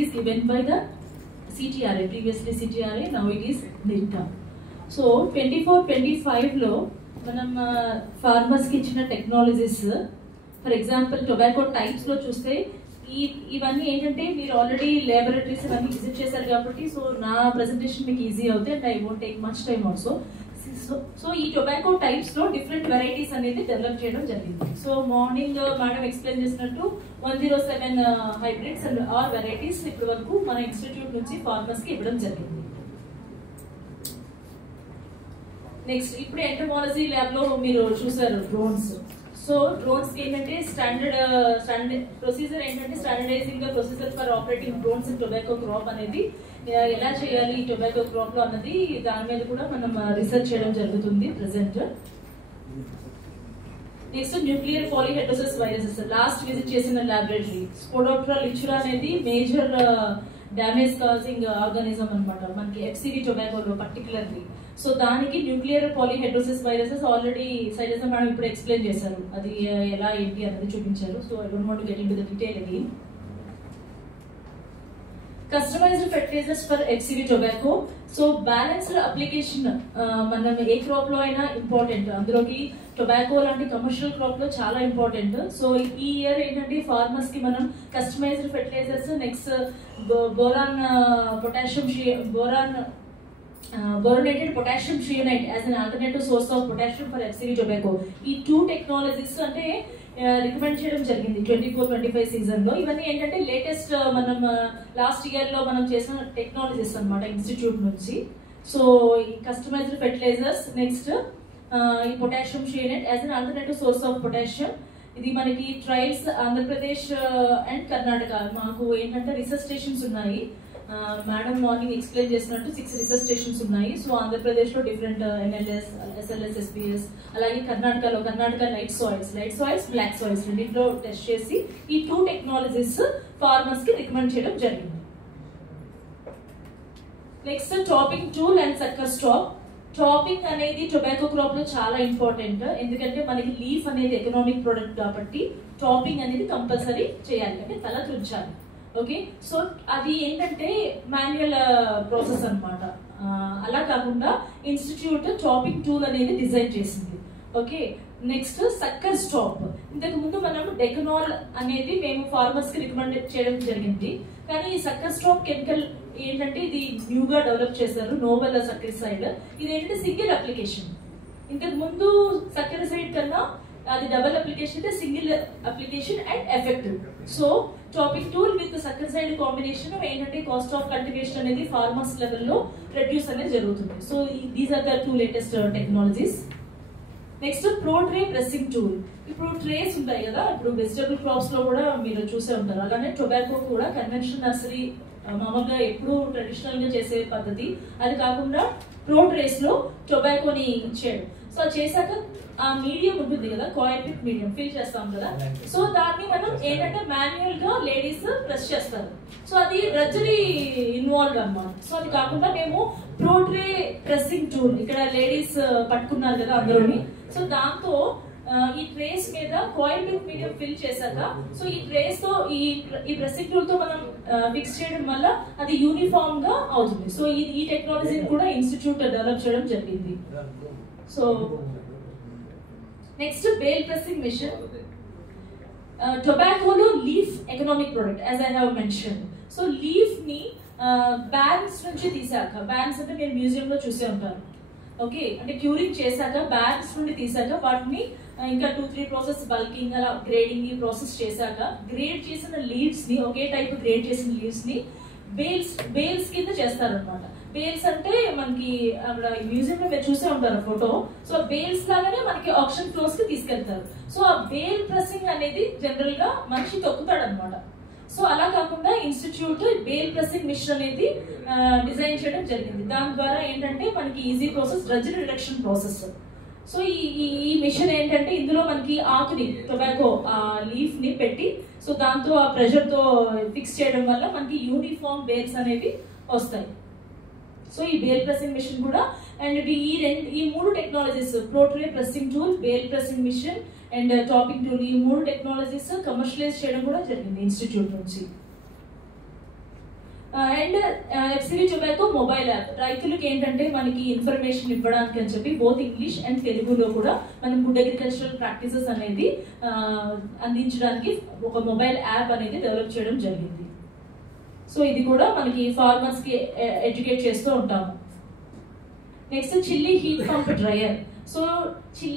is given by the CTIR, previously CTIR, now it is NIRCA. So 24-25 లో మనం farmers కి ఇచ్చిన technologies, for example tobacco types లో చూస్తే ఇవన్నీ ఏంటంటే మీరు ఆల్రెడీ ల్యాబొరేటరీస్ ఇవన్నీ విజిట్ చేశారు కాబట్టి సో నా ప్రెజెంటేషన్ మీకు ఈజీ అవుతాయి and I won't take much time also. So ఈ టొబాకో టైప్స్ లో డిఫరెంట్ వెరైటీస్ అనేది డెవలప్ చేయడం జరిగింది. సో మార్నింగ్ మేడం ఎక్స్ప్లెయిన్ చేసినట్టు 107 హైబ్రిడ్స్ అండ్ ఆర్ వెరైటీస్ ఇప్పటి వరకు మన ఇన్స్టిట్యూట్ నుంచి ఫార్మర్స్ కి ఇవ్వడం జరిగింది. నెక్స్ట్ ఇప్పుడు ఎంటమాలజీ ల్యాబ్ లో మీరు చూసారు డ్రోన్స్. సో డ్రోన్స్ ఏంటంటే స్టాండర్డ్ ప్రొసీజర్ ఏంటంటే standardising procedure for operating drones in tobacco crop అనేది ఎలా చేయాలి ఈ టొబాకో క్రాప్ లో అన్నది దాని మీద కూడా మనం రీసెర్చ్ చేయడం జరుగుతుంది present. Next nuclear polyhedrosis viruses last visit చేసిన ల్యాబొరేటరీ స్పోడోప్టెరా లిచురా అనేది మేజర్ డ్యామేజ్ కాజింగ్ ఆర్గానిజం అనమాట మనకి ఎఫ్సివి టొబాకోలో పర్టికులర్లీ. సో దానికి nuclear polyhedrosis viruses already Shailaja madam ఇప్పుడు ఎక్స్ప్లెయిన్ చేశారు, అది ఎలా ఏంటి అనేది చూపించారు. So I don't want to get into the detail again. Customised fertilisers for FCV tobacco. So balanced application మనం ఏ క్రాప్ లో అయినా ఇంపార్టెంట్, అందులోకి టొబాకో లాంటి కమర్షియల్ క్రాప్ లో చాలా ఇంపార్టెంట్. సో ఈ ఇయర్ ఏంటంటే ఫార్మర్స్ కి మనం customised fertilisers, next boronated potassium ట్రియోనైట్ as an alternative source of potassium for FCV tobacco. ఈ 2 టెక్నాలజీస్ అంటే రికమెండ్ చేయడం జరిగింది 24-25 సీజన్ లో. ఇవన్నీ ఏంటంటే లేటెస్ట్ మనం లాస్ట్ ఇయర్ లో మనం చేసిన టెక్నాలజీస్ అనమాట ఇన్స్టిట్యూట్ నుంచి. సో ఈ కస్టమైజ్డ్ ఫెర్టిలైజర్స్, నెక్స్ట్ ఈ potassium ట్రియోనైట్ as an alternative source of potassium. ఇది మనకి ట్రయల్స్ ఆంధ్రప్రదేశ్ అండ్ కర్ణాటక మాకు ఏంటంటే రీసెర్చ్ స్టేషన్స్ ఉన్నాయి. మేడం మార్నింగ్ ఎక్స్ప్లెయిన్ చేసినట్టు 6 రీసెర్చ్ స్టేషన్స్ ఉన్నాయి. సో ఆంధ్రప్రదేశ్ లో డిఫరెంట్ NLS, SLS, SPS, అలాగే కర్ణాటకలో Karnataka light soils black soils రెండింటిలో టెస్ట్ చేసి ఈ 2 టెక్నాలజీస్ ఫార్మర్స్ కి రికమెండ్ చేయడం జరిగింది. Next topping tool and sucker stop. Topping అనేది టొబాకో క్రాప్ లో చాలా ఇంపార్టెంట్, ఎందుకంటే మనకి లీఫ్ అనేది ఎకనామిక్ ప్రొడక్ట్ కాబట్టి టాపింగ్ అనేది కంపల్సరీ చేయాలి, అంటే తల తుంచాలి. ఓకే, సో అది ఏంటంటే మాన్యువల్ ప్రాసెస్ అనమాట. అలా కాకుండా ఇన్స్టిట్యూట్ టాపింగ్ టూల్ అనేది డిజైన్ చేసింది. Okay, next sucker stop. ఇంతకు ముందు మనం డెకనాల్ అనేది మేము ఫార్మర్స్ కి రికమెండ్ చేయడం జరిగింది, కానీ ఈ సక్కర్ స్టాప్ కెమికల్ ఏంటంటే ఇది న్యూగా డెవలప్ చేశారు, నోవెల్ సక్కరిసైడ్. ఇది ఏంటంటే సింగిల్ అప్లికేషన్. ఇంతకు ముందు సక్కరిసైడ్ కన్నా అది డబుల్ అప్లికేషన్ అయితే single application and effective. So topping tool with suckericide combination ఏంటంటే కాస్ట్ ఆఫ్ కల్టివేషన్ అనేది ఫార్మర్స్ లెవెల్లో రెడ్యూస్ అనేది జరుగుతుంది. So these are the 2 latest technologies. Next pro tray pressing tool. ఇప్పుడు ట్రేస్ ఉంటాయి కదా, ఇప్పుడు వెజిటబుల్ క్రాప్స్ లో కూడా మీరు చూసే ఉంటారు, అలానే టొబాకో కూడా కన్వెన్షనల్ నర్సరీ మామూలుగా ఎప్పుడు ట్రెడిషనల్ గా చేసే పద్ధతి, అది కాకుండా ప్రో ట్రేస్ లో టొబాకోని ఇచ్చాడు. సో చేశాక ఆ మీడియం ఉంటుంది కదా, కాయిల్ పిట్ మీడియం ఫిల్ చేస్తాం కదా, సో దాన్ని మనం ఏంటంటే మాన్యువల్ గా లేడీస్ ప్రెస్ చేస్తారు. సో అది రజ్జరీ ఇన్వాల్వ్ అన్నమాట. సో అది కాకుండా మేము ప్రో ట్రే ప్రెస్సింగ్ టూల్ ఇక్కడ లేడీస్ పట్టుకున్నారు కదా అందరూని, సో దాంతో ఈ ట్రేస్ మీద కాయిల్ పిట్ మీడియం ఫిల్ చేశాక సో ఈ ట్రేస్ తో ఈ ప్రెస్సింగ్ టూల్ తో మనం ఫిక్స్ చేయడం వల్ల అది యూనిఫామ్ గా అవుతుంది. సో ఈ టెక్నాలజీని కూడా ఇన్స్టిట్యూట్ డెవలప్ చేయడం జరిగింది. So next bale pressing machine. టొబాకోలో leaf economic product as I have mention. So leaf ని బ్యాన్స్ నుంచి తీసాక, బ్యాన్స్ అంటే మీరు మ్యూజియం లో చూసే ఉంటారు, ఓకే, అంటే క్యూరింగ్ చేశాక బ్యాగ్స్ నుండి తీసాక వాటిని ఇంకా 2-3 ప్రాసెస్ బల్కింగ్ అలా గ్రేడింగ్ ఈ ప్రాసెస్ చేశాక గ్రేడ్ చేసిన లీవ్స్ ని, ఒకే టైప్ గ్రేడ్ చేసిన లీవ్స్ ని బేల్స్ కింద చేస్తారనమాట. బేల్స్ అంటే మనకి అక్కడ మ్యూజియం లో మీరు చూసే ఉంటారు ఫోటో. సో బేల్స్ లాగానే మనకి ఆక్షన్ ఫ్లోర్స్ కి తీసుకెళ్తారు. సో ఆ బేల్ ప్రెస్సింగ్ అనేది జనరల్ గా మనిషి తొక్కుతాడు అనమాట. సో అలా కాకుండా ఇన్స్టిట్యూట్ బేల్ ప్రెస్సింగ్ మిషన్ అనేది డిజైన్ చేయడం జరిగింది. దాని ద్వారా ఏంటంటే మనకి easy process, drudge reduction process. So ఈ మిషన్ ఏంటంటే ఇందులో మనకి ఆకుని, టొబాకో లీఫ్ ని పెట్టి సో దాంతో ఆ ప్రెషర్ తో ఫిక్స్ చేయడం వల్ల మనకి యూనిఫామ్ బేల్స్ అనేవి వస్తాయి. సో ఈ బేల్ ప్రెస్సింగ్ మిషన్ కూడా అండ్ ఈ 3 technologies, protray pressing tool, bale pressing machine and topping tool, ఈ 3 టెక్నాలజీస్ కమర్షియలైజ్ చేయడం కూడా జరిగింది ఇన్స్టిట్యూట్ నుంచి. And FCV tobacco mobile app రైతులకు ఏంటంటే మనకి ఇన్ఫర్మేషన్ ఇవ్వడానికి అని చెప్పి బోత్ ఇంగ్లీష్ అండ్ తెలుగులో కూడా మనం గుడ్ అగ్రికల్చరల్ ప్రాక్టీసెస్ అనేది అందించడానికి ఒక మొబైల్ యాప్ అనేది డెవలప్ చేయడం జరిగింది. సో ఇది కూడా మనకి ఫార్మర్స్ కి ఎడ్యుకేట్ చేస్తూ ఉంటాము. Next chilli heat pump dryer. So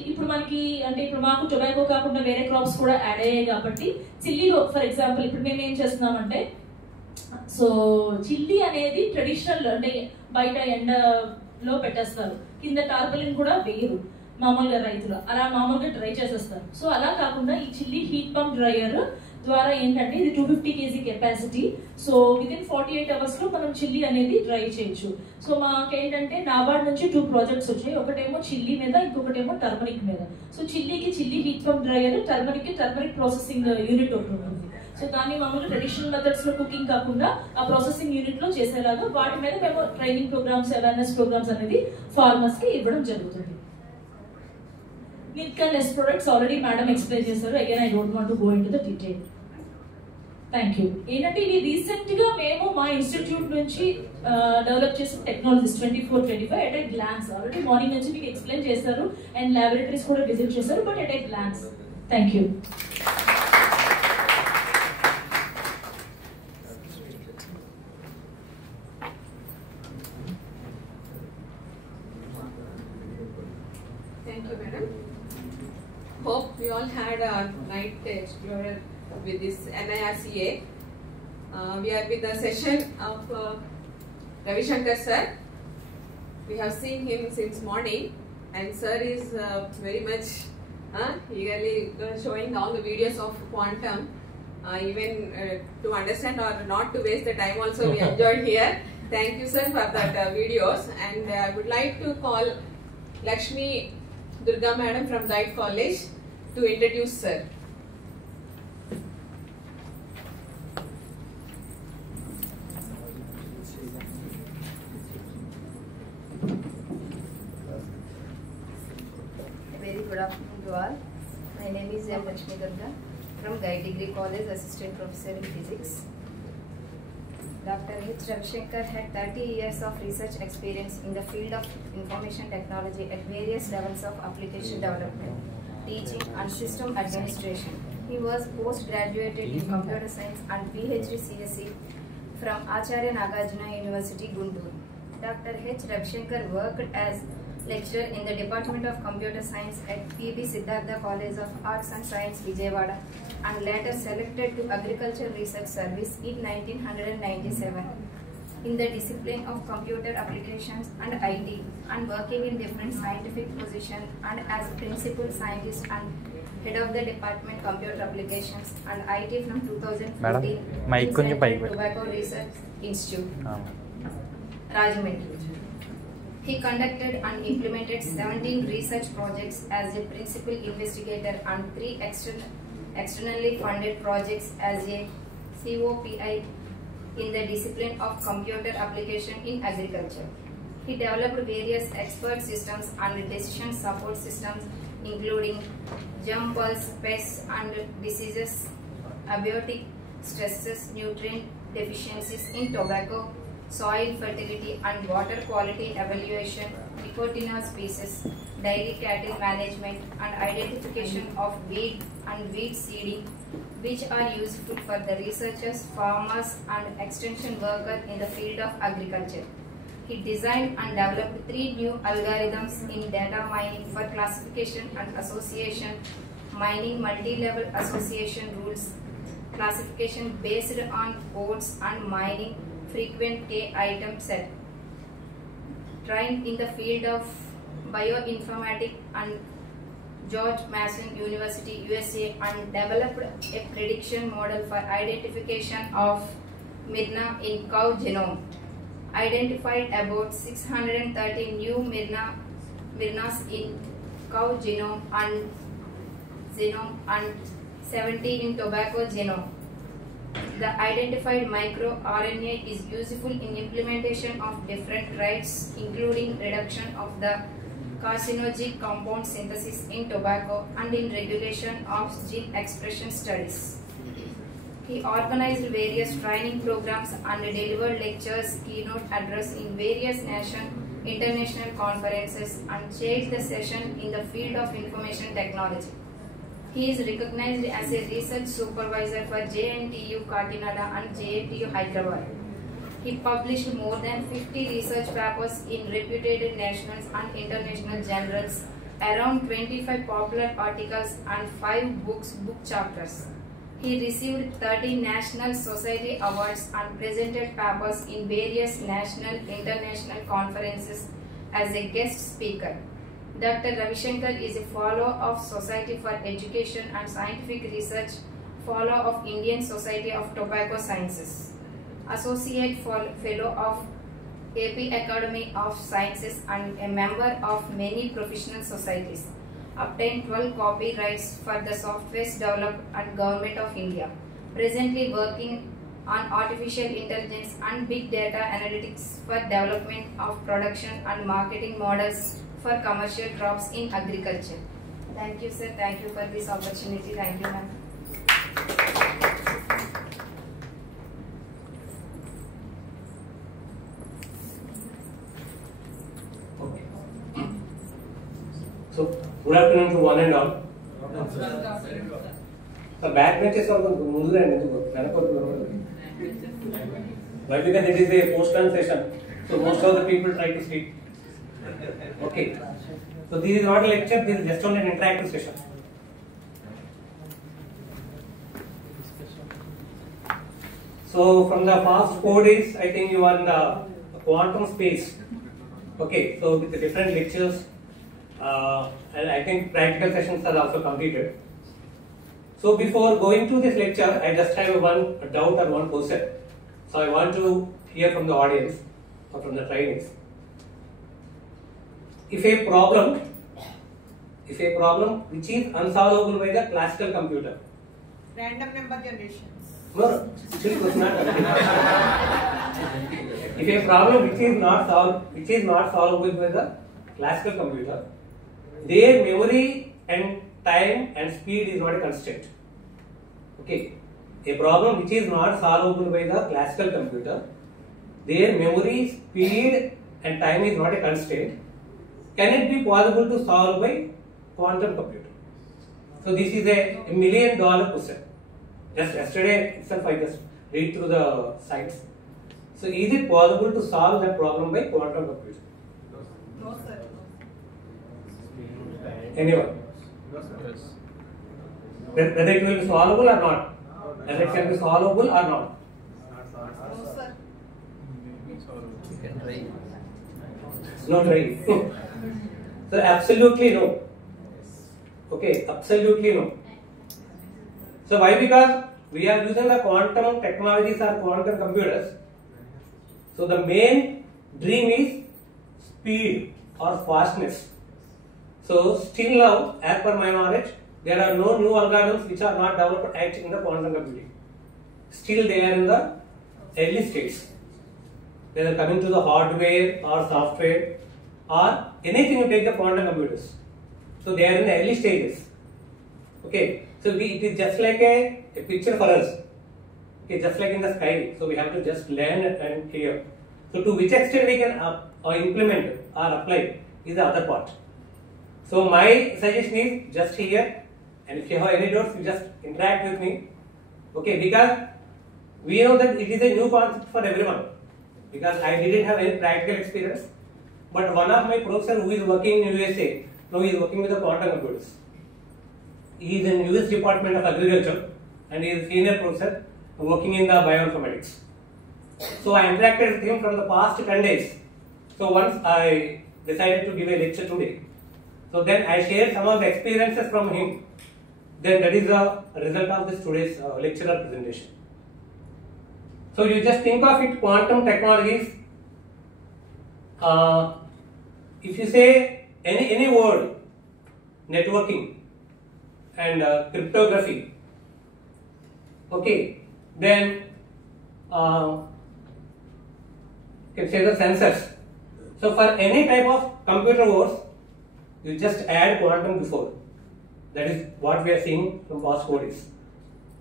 ఇప్పుడు మనకి అంటే ఇప్పుడు మాకు టొబాకో కాకుండా వేరే క్రాప్స్ కూడా యాడ్ అయ్యాయి కాబట్టి చిల్లీలో ఫర్ ఎగ్జాంపుల్ ఇప్పుడు మేము ఏం చేస్తున్నామంటే సో చిల్లీ అనేది ట్రెడిషనల్ అంటే బయట ఎండలో పెట్టేస్తారు, కింద టార్పలిన్ కూడా వేయరు మామూలుగా రైతులు, అలా మామూలుగా డ్రై చేసేస్తారు. సో అలా కాకుండా ఈ చిల్లీ హీట్ పంప్ డ్రైయర్ ద్వారా ఏంటంటే ఇది 250 kg capacity. So within 48 hours లో మనం చిల్లీ అనేది డ్రై చేయొచ్చు. సో మాకేంటంటే నాబార్డ్ నుంచి 2 ప్రాజెక్ట్స్ వచ్చాయి, ఒకటేమో చిల్లీ మీద, ఇంకొకటేమో టర్మరిక్ మీద. సో చిల్లీకి chilli heat pump dryer, turmeric processing unit ఒకటి ఉంటుంది. సో దాన్ని మామూలుగా ట్రెడిషనల్ మెథడ్స్ లో కుకింగ్ కాకుండా ఆ ప్రాసెసింగ్ యూనిట్ లో చేసేలాగా వాటి మీద మేము ట్రైనింగ్ ప్రోగ్రామ్స్, అవేర్నెస్ ప్రోగ్రామ్స్ అనేది ఫార్మర్స్ కి ఇవ్వడం జరుగుతుంది. NIRCA నెస్ ప్రొడక్ట్స్ ఆల్రెడీ మేడం ఎక్స్ప్లెయిన్ చేశారు. Again I don't want to go into the detail. Thank you. ఏంటంటే ఇది రీసెంట్ గా మేము మా ఇన్స్టిట్యూట్ నుంచి డెవలప్ చేసిన technologies 24-25 at a glance. Already morning నుంచి మీకు ఎక్స్ప్లెయిన్ చేశారు అండ్ ల్యాబొరేటరీస్ కూడా విజిట్ చేశారు, but at a glance. Thank you. Thank you, madam. Hope we all had a night explorer with this NIRCA. We are with the session of Ravi Shankar sir. We have seen him since morning, and sir is very much eagerly showing all the videos of quantum. Even to understand or not to waste the time also we enjoyed here. Thank you sir for that videos, and I would like to call Lakshmi Durga madam from Diet College to introduce sir. Very good afternoon to all. My name is Lakshmi Durga from Diet Degree College, Assistant Professor in Physics. Dr. H. Ravi Shankar had 30 years of research experience in the field of information technology at various levels of application development, teaching and system administration. He was postgraduated in computer science and PhD CSc from Acharya Nagarjuna University, Guntur. Dr. H. Ravi Shankar worked as lecturer in the Department of Computer Science at P.B. Siddhartha College of Arts and Science, Vijayawada, and later selected to Agriculture Research Service in 1997 in the discipline of computer applications and IT, and working in different scientific positions and as principal scientist and head of the department computer applications and IT from 2014 in Central Tobacco Research Institute, Rajahmundry. He conducted and implemented 17 research projects as a principal investigator and 3 externally funded projects as a COPI in the discipline of computer application in agriculture. He developed various expert systems and decision support systems including germ pulse, pests and diseases, abiotic stresses, nutrient deficiencies in tobacco, soil fertility and water quality evaluation, nicotina species, dairy cattle management and identification of weed and weed seeding, which are useful for the researchers, farmers and extension workers in the field of agriculture. He designed and developed 3 new algorithms in data mining for classification and association, mining multi-level association rules, classification based on codes and mining frequent K item set. Trained in the field of bioinformatics and George Mason University, USA, and developed a prediction model for identification of Myrna in cow genome. Identified about 630 new Myrnas in cow genome and 70 in tobacco genome. The identified microRNA is useful in implementation of different traits, including reduction of the carcinogenic compound synthesis in tobacco and in regulation of gene expression studies. He organized various training programs and delivered lectures, keynote address in various national, international conferences and chaired the session in the field of information technology. He is recognized as a research supervisor for JNTU Kakinada and JNTU Hyderabad. He published more than 50 research papers in reputed national and international journals, around 25 popular articles and 5 book chapters. He received 30 National Society Awards and presented papers in various national international conferences as a guest speaker. Dr. Ravi Shankar is a Fellow of Society for Education and Scientific Research, Fellow of Indian Society of Tobacco Sciences, Associate Fellow of AP Academy of Sciences and a member of many professional societies. Obtained 12 copyrights for the software developed and Government of India. Presently working on artificial intelligence and big data analytics for development of production and marketing models for commercial crops in agriculture. Thank you, sir. Thank you for this opportunity. Thank you, ma'am. So, good afternoon to one and all. So, back benches are why? Because it is a post-run session, so most of the people try to sleep. Okay. So, this is not a lecture, this is just only an interactive session. So, from the past 4 days, I think you are in the quantum space. Okay, so with the different lectures. And I think practical sessions are also completed. So before going to this lecture, I just have one doubt or one question. So I want to hear from the audience or from the trainees. If a problem which is unsolvable by the classical computer. Random number generations. No, still it was not. If a problem which is not solvable by the classical computer, their memory and time and speed is not a constraint. Okay, a problem which is not solvable by the classical computer, their memory, speed and time is not a constraint. Can it be possible to solve by quantum computer? So this is a $1 million question. Just yesterday itself I just read through the sites. So is it possible to solve that problem by quantum computer? No, sir. Anyone? Whether it will be solvable or not? Whether it can be solvable or not? No, sir. You can try. No trying. So absolutely no. Okay, absolutely no. So why? Because we are using the quantum technologies or quantum computers. So the main dream is speed or fastness. So still now, as per my knowledge, there are no new algorithms which are not developed in the quantum computing. Still they are in the early stages. They are coming to the hardware or software or anything you take the quantum computers. So they are in the early stages. Okay, so it is just like a picture for us. Okay, just like in the sky. So we have to just learn and clear. So to which extent we can implement or apply is the other part. So my suggestion is just here, and if you have any doubts, you just interact with me. Okay, because we know that it is a new concept for everyone. Because I didn't have any practical experience, but one of my professors who is working in USA, now he is working with the quantum computers. He is in US Department of Agriculture and he is senior professor working in the bioinformatics. So I interacted with him from the past 10 days. So once I decided to give a lecture today. So then I shared some of the experiences from him. Then that is the result of this today's lecturer presentation. So you just think of it, quantum technologies. If you say any word, networking and cryptography, okay, then you can say the sensors. So for any type of computer course, you just add quantum before. That is what we are seeing from past 4 days.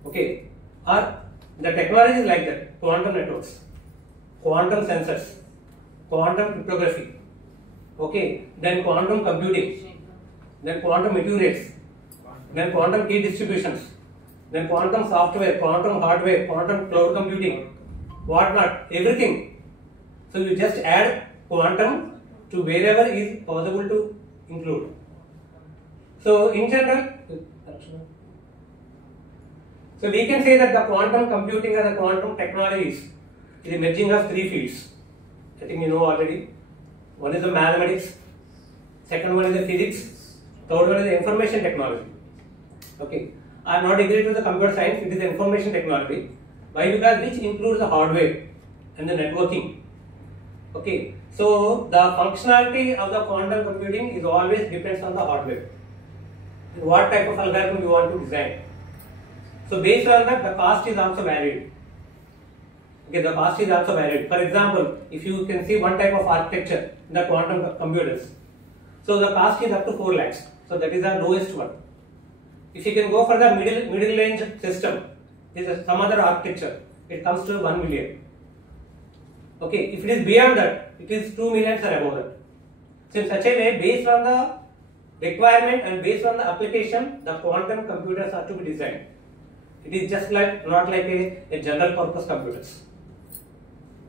Okay, or The technology is like that: quantum networks, quantum sensors, quantum cryptography, okay, then quantum computing, then quantum meteorites, then quantum key distributions, then quantum software, quantum hardware, quantum cloud computing, whatnot, everything. So you just add quantum to wherever is possible to include. So in general, so we can say that the quantum computing and the quantum technologies is a merging of three fields. I think you know already. One is the mathematics, second one is the physics, third one is the information technology. Okay, I am not agreed with the computer science, it is the information technology. Why? Because which includes the hardware and the networking. Okay, so the functionality of the quantum computing is always depends on the hardware. What type of algorithm you want to design. So based on that, the cost is also varied. Okay, the cost is also varied. For example, if you can see one type of architecture in the quantum computers, so the cost is up to 4 lakhs. So that is the lowest one. If you can go for the middle range system, is some other architecture, it comes to 1 million. Okay, if it is beyond that, it is 2 million or above that. So in such a way, based on the requirement and based on the application, the quantum computers are to be designed. It is just like not like a general purpose computers.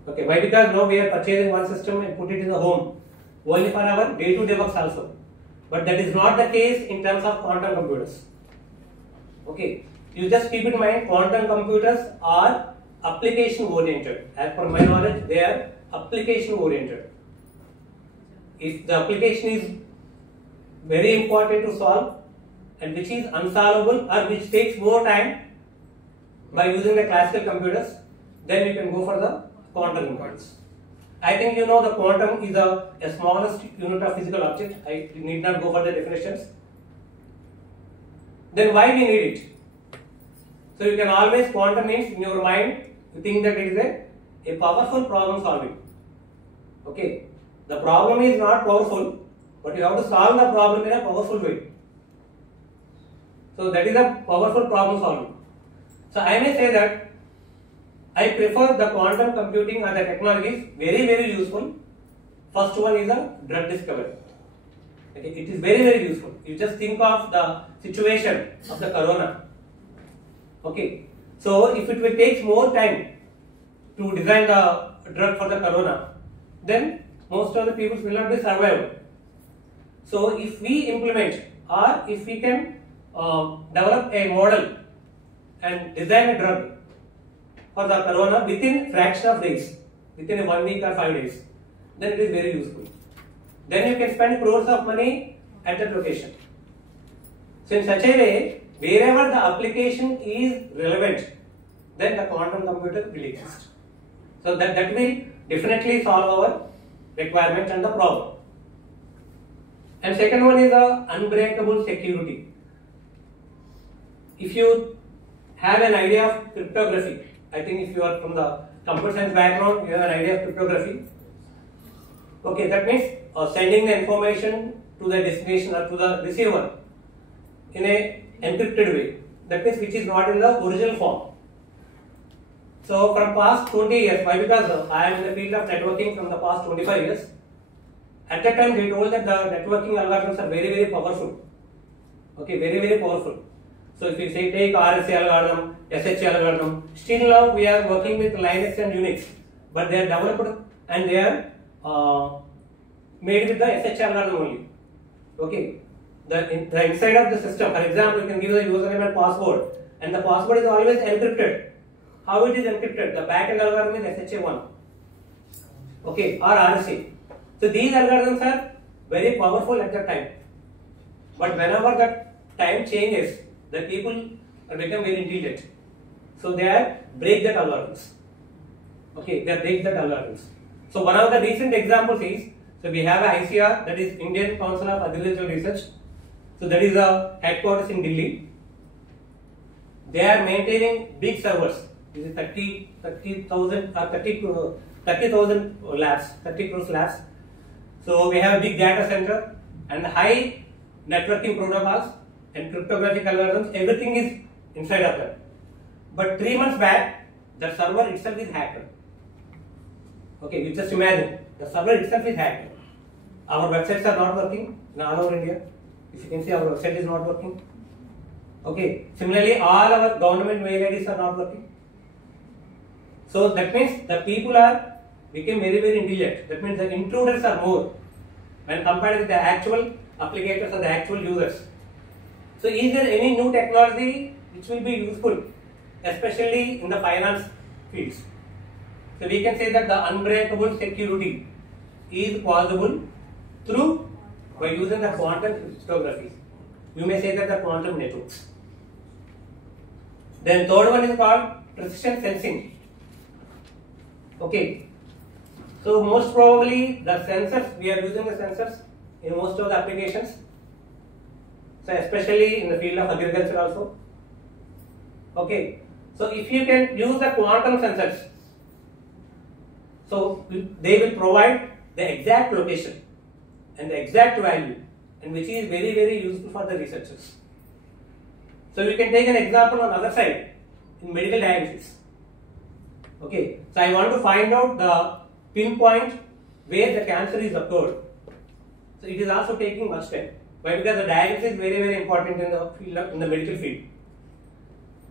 Okay, why? Because now we are purchasing one system and put it in the home only for our day-to-day works also. But that is not the case in terms of quantum computers. Okay, you just keep in mind, quantum computers are application oriented. As per my knowledge, they are application oriented. If the application is very important to solve and which is unsolvable or which takes more time by using the classical computers, then you can go for the quantum computers. I think you know the quantum is the smallest unit of physical object. I need not go for the definitions. Then why we need it? So you can always, quantum means in your mind, you think that it is a powerful problem solving. Okay, the problem is not powerful, but you have to solve the problem in a powerful way. So that is a powerful problem solving. So I may say that I prefer the quantum computing or the technologies, very useful. First one is the drug discovery. Okay, it is very useful. You just think of the situation of the corona. Okay, so if it will take more time to design the drug for the corona, then most of the people will not be survived. So if we implement or if we can develop a model and design a drug for the corona within fraction of days, within 1 week or 5 days, then it is very useful. Then you can spend crores of money at that location. So in such a way, wherever the application is relevant, then the quantum computer will exist. So that will definitely solve our requirement and the problem. And second one is the unbreakable security. If you have an idea of cryptography, I think if you are from the computer science background, you have an idea of cryptography. Okay, that means sending the information to the destination or to the receiver in a encrypted way. That means which is not in the original form. So from past 20 years, why? Because I am in the field of networking from the past 25 years. At that time they told that the networking algorithms are very powerful. Okay, very powerful. So if you say take RSA algorithm, SHA algorithm, still now we are working with Linux and Unix, but they are developed and they are made with the SHA algorithm only. Okay, the inside of the system, for example, you can give the username and password, and the password is always encrypted. How it is encrypted? The backend algorithm is SHA1, okay, or RSA. So these algorithms are very powerful at that time, but whenever that time changes, the people become very intelligent. So they are break that algorithms. Okay, they break that algorithms. So one of the recent examples is, so we have a ICAR, that is Indian Council of Agricultural Research. So that is a headquarters in Delhi. They are maintaining big servers. This is 30,000 labs, 30 crores labs. So we have a big data center and high networking protocols and cryptographic algorithms. Everything is inside of that. But 3 months back, the server itself is hacked. Okay, you just imagine the server itself is hacked. Our websites are not working in all over India. If you can see, our website is not working. Okay, similarly, all our government mail IDs are not working. So that means the people are became very, very intelligent. That means the intruders are more when compared with the actual applicators or the actual users. So is there any new technology which will be useful, especially in the finance fields? So we can say that the unbreakable security is possible through by using the quantum cryptography. You may say that the quantum networks. Then third one is called precision sensing. Okay. So most probably the sensors, we are using the sensors in most of the applications. So especially in the field of agriculture also. Okay. So if you can use the quantum sensors, so they will provide the exact location and the exact value, and which is very, very useful for the researchers. So we can take an example on the other side in medical diagnosis. Okay. So I want to find out the pinpoint where the cancer is occurred. So it is also taking much time. Why? Because the diagnosis is very, very important in the field of, in the medical field.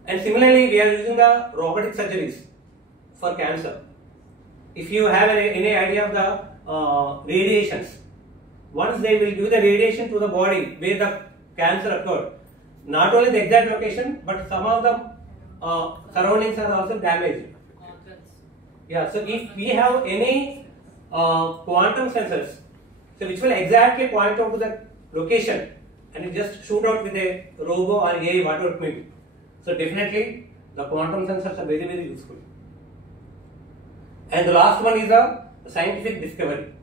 And similarly, we are using the robotic surgeries for cancer. If you have any idea of the radiations, once they will give the radiation to the body where the cancer occurred, not only the exact location, but some of the surroundings are also damaged. Yeah, so if we have any quantum sensors, so which will exactly point out to the location and you just shoot out with a robo or AI, whatever it may be. So definitely the quantum sensors are very, very useful. And the last one is the scientific discovery.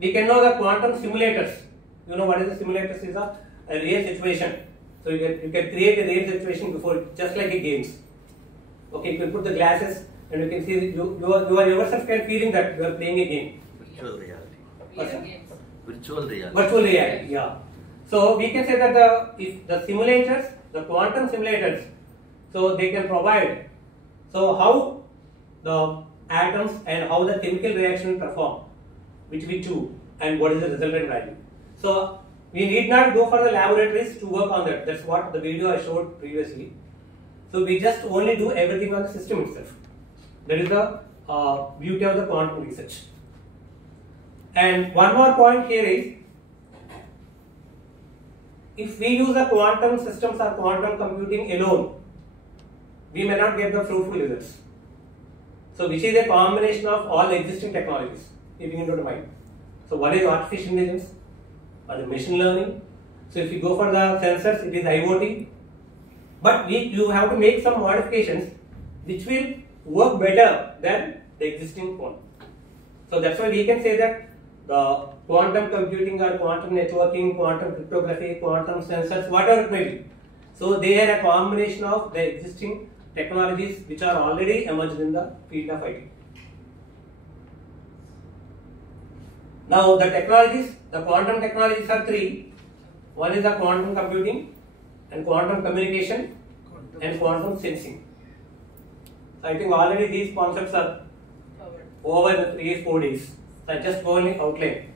We can know the quantum simulators. You know what is the simulators? Is a real situation. So you can create a real situation before, just like a games. Okay, you can put the glasses and you can see you yourself can feeling that you are playing a game. Virtual reality. Virtual reality. Virtual reality. Yeah. So we can say that if the simulators, the quantum simulators, so they can provide so how the atoms and how the chemical reaction perform, which we do, and what is the resultant value. So we need not go for the laboratories to work on that. That's what the video I showed previously. So we just only do everything on the system itself. That is the beauty of the quantum research. And one more point here is, if we use the quantum systems or quantum computing alone, we may not get the fruitful results. So which is a combination of all the existing technologies, keeping into the mind. So one is artificial intelligence or the machine learning. So if you go for the sensors, it is IoT. But you have to make some modifications which will work better than the existing one. So that's why we can say that the quantum computing or quantum networking, quantum cryptography, quantum sensors, whatever it may be. So they are a combination of the existing technologies which are already emerged in the field of IT. Now the technologies, the quantum technologies are three. One is the quantum computing and quantum communication and quantum sensing. So I think already these concepts are over in the previous 4 days. So I just go in outline.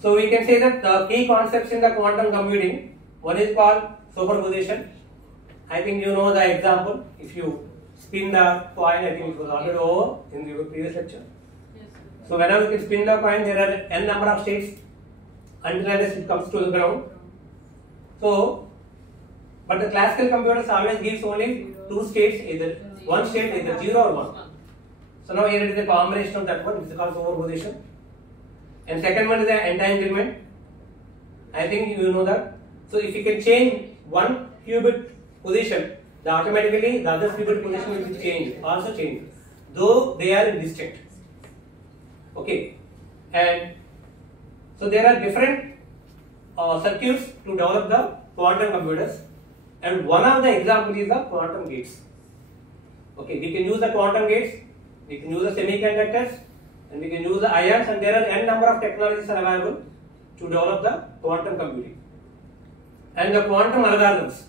So we can say that the key concepts in the quantum computing, one is called superposition. I think you know the example. If you spin the coin, I think it was already over in the previous lecture. Yes, sir. So whenever you spin the coin, there are n number of states until it comes to the ground. So, but the classical computers always gives only two states, either one state, either 0 or 1. So now here it is a combination of that one, which is called superposition. And second one is the entanglement. I think you know that. So if you can change one qubit position, then automatically the other qubit position will be changed, also changed, though they are distinct. Okay, and so there are different circuits to develop the quantum computers, and one of the examples is the quantum gates. Okay, we can use the quantum gates, we can use the semiconductors, and we can use the ions, and there are n number of technologies are available to develop the quantum computing. And the quantum algorithms.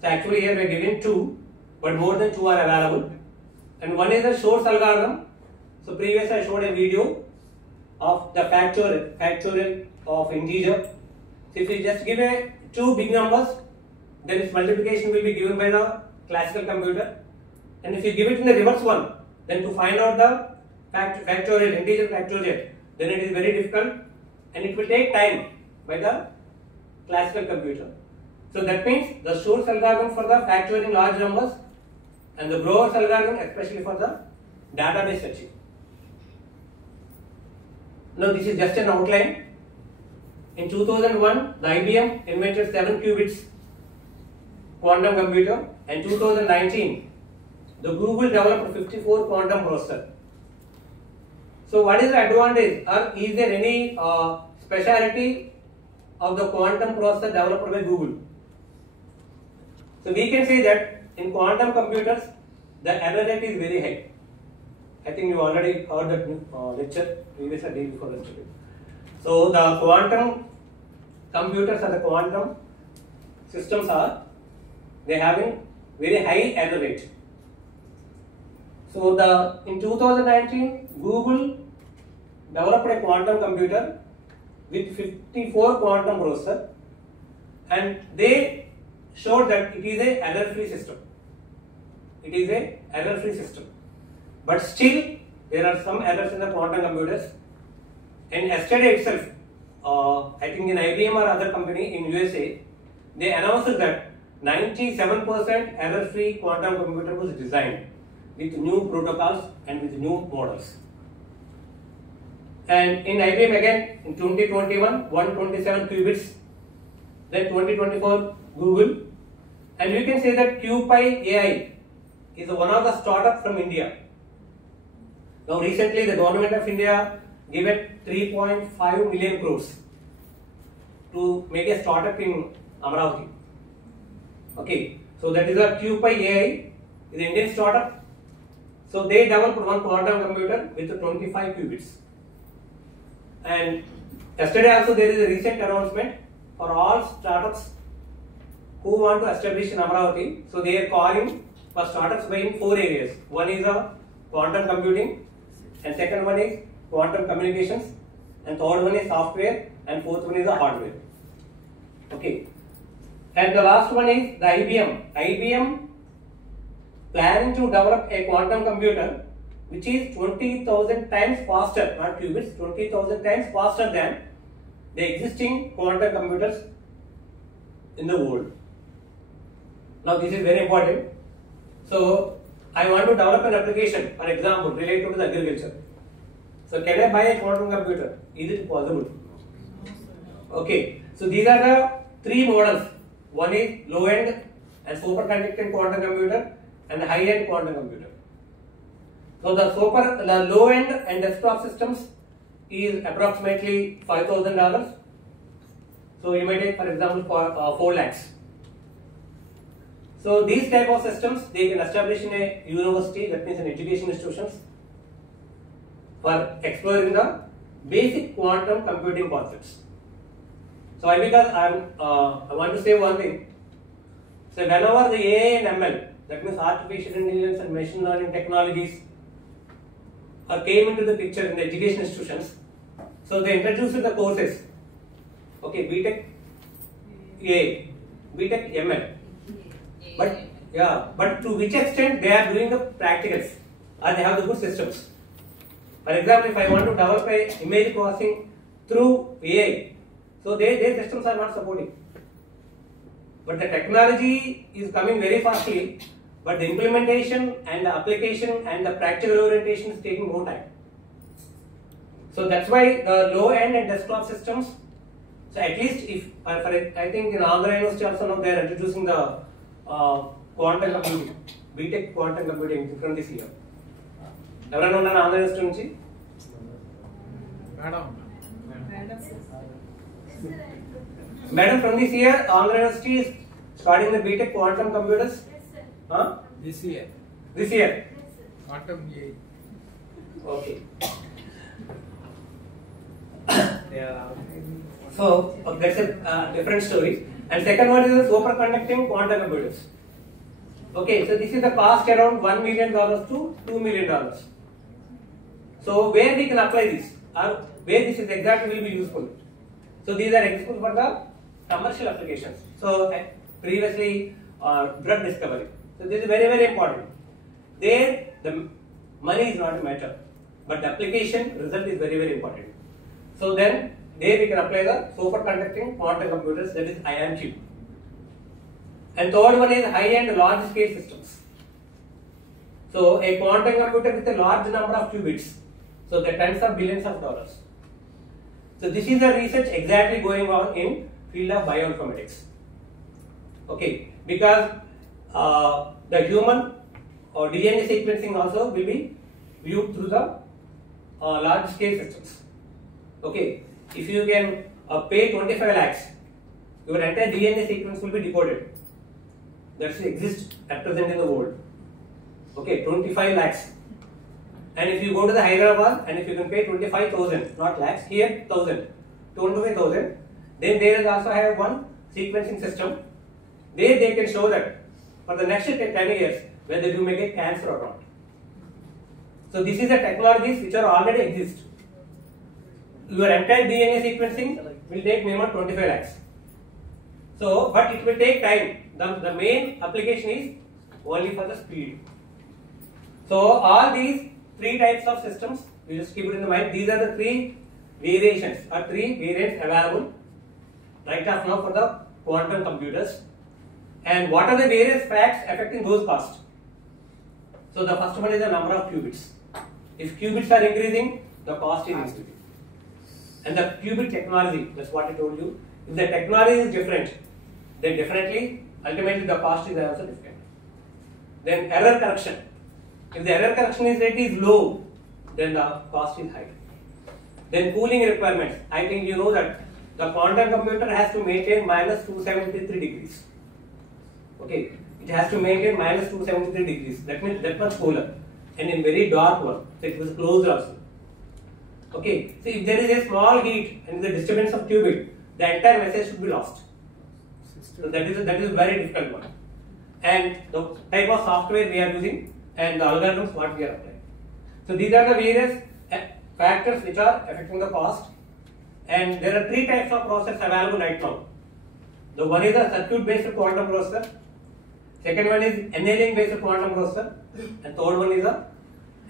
So actually here we are given two, but more than 2 are available. And one is the Shor's algorithm. So previously I showed a video of the factorial of integer. So if you just give a 2 big numbers, then its multiplication will be given by the classical computer. And if you give it in the reverse one, then to find out the factorial, integer factorial, then it is very difficult and it will take time by the classical computer. So that means the Shor's algorithm for the factoring large numbers and the Grover's algorithm especially for the database searching. Now this is just an outline. In 2001, the IBM invented 7 qubits quantum computer, and 2019, the Google developed 54 quantum processor. So what is the advantage, or is there any speciality of the quantum processor developed by Google? So we can say that in quantum computers, the error rate is very high. I think you already heard that lecture previously day before yesterday. So the quantum computers or the quantum systems they having very high error rate. So in 2019, Google developed a quantum computer with 54 quantum processor, and they showed that it is a error-free system. It is a error-free system. But still, there are some errors in the quantum computers. And yesterday itself, I think in IBM or other company in USA, they announced that 97% error-free quantum computer was designed with new protocols and with new models. And in IBM again, in 2021, 127 qubits, then 2024 Google, and we can say that QPi AI is one of the startups from India. Now recently the government of India gave it 3.5 million crores to make a startup in Amaravati. Okay, so that is a QPi AI, is an Indian startup. So they developed one quantum computer with 25 qubits. And yesterday also there is a recent announcement for all startups who want to establish in Amaravati. So they are calling for startups by in 4 areas. One is quantum computing, and second one is quantum communications, and third one is software, and fourth one is the hardware. Okay. And the last one is the IBM. IBM planning to develop a quantum computer which is 20,000 times faster, not qubits, 20,000 times faster than the existing quantum computers in the world. Now this is very important. So I want to develop an application, for example, related to the agriculture. So can I buy a quantum computer? Is it possible? Okay. So these are the 3 models. One is low-end and superconducting quantum computer and high-end quantum computer. So the low-end and desktop systems is approximately $5,000. So you may take, for example, for 4 lakhs. So these type of systems they can establish in a university, that means in education institutions, for exploring the basic quantum computing concepts. So because I want to say one thing. So whenever the AI and ML, that means artificial intelligence and machine learning technologies, came into the picture in the education institutions, so they introduced the courses. Okay, BTech AI, BTech ML. But to which extent they are doing the practicals, or they have the good systems. For example, if I want to develop a image processing through AI, so their systems are not supporting. But the technology is coming very fastly, but the implementation and the application and the practical orientation is taking more time. So that's why the low end and desktop systems, so at least if, I think in Andhra University also now they are introducing the quantum computing, BTech quantum computing from this year. Everyone know Andhra University? Madam, from this year, Andhra University is starting the BTech quantum computers. Huh? This year. This year. Quantum AI. Okay. So that's a different story. And second one is the superconducting quantum computers. Okay, so this is the cost around $1 million to $2 million. So where we can apply this, or where this is exactly will be useful. So these are useful for the commercial applications. So previously drug discovery. So this is very, very important. There the money is not a matter, but the application result is very, very important. So then there we can apply the superconducting quantum computers, that is ion chip. And third one is high-end large scale systems. So a quantum computer with a large number of qubits. So the tens of billions of dollars. So this is the research exactly going on in field of bioinformatics. Okay, because the human or DNA sequencing also will be viewed through the large scale systems. Okay, if you can pay 25 lakhs, your entire DNA sequence will be decoded. That exists at present in the world. Okay, 25 lakhs. And if you go to the Hyderabad and if you can pay 25,000, not lakhs, here 1,000, 25,000, then there is also have one sequencing system. There they can show that for the next 10 years whether you may get cancer or not. So this is the technologies which are already exist. Your entire DNA sequencing will take minimum 25 lakhs. So, but it will take time. The main application is only for the speed. So all these three types of systems, you just keep it in the mind. These are the three variations or three variants available right now for the quantum computers. And what are the various facts affecting those costs? So the first one is the number of qubits. If qubits are increasing, the cost is increasing. And the qubit technology, that's what I told you. If the technology is different, then definitely, ultimately the cost is also different. Then error correction. If the error correction rate is low, then the cost is high. Then cooling requirements. I think you know that the quantum computer has to maintain minus 273 degrees. Okay, it has to maintain minus 273 degrees. That means that much cooler. And in very dark one, so it was closed also. Okay, so if there is a small heat and the disturbance of qubit, the entire message should be lost. So that is a very difficult one. And the type of software we are using and the algorithms what we are applying. So these are the various factors which are affecting the cost. And there are three types of processors available right now. The one is a circuit based quantum processor. Second one is annealing based quantum processor. And third one is a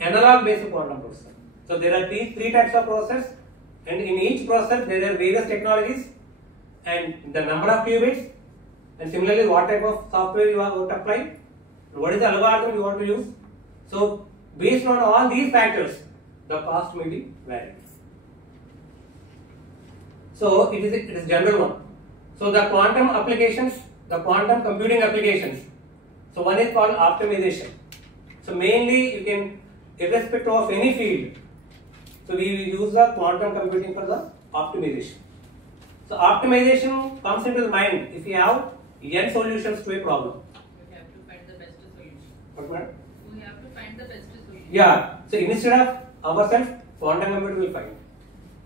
analog based quantum processor. So there are three types of processors, and in each processor there are various technologies and the number of qubits, and similarly what type of software you want to apply, what is the algorithm you want to use. So based on all these factors, the cost may be varied. So it is general one. So the quantum applications, the quantum computing applications. So one is called optimization. So mainly you can, irrespective of any field, so we use the quantum computing for the optimization. So optimization comes into the mind if you have n solutions to a problem. We have to find the best solution. What, madam? We have to find the best solution. Yeah. So instead of ourselves, quantum computer will find.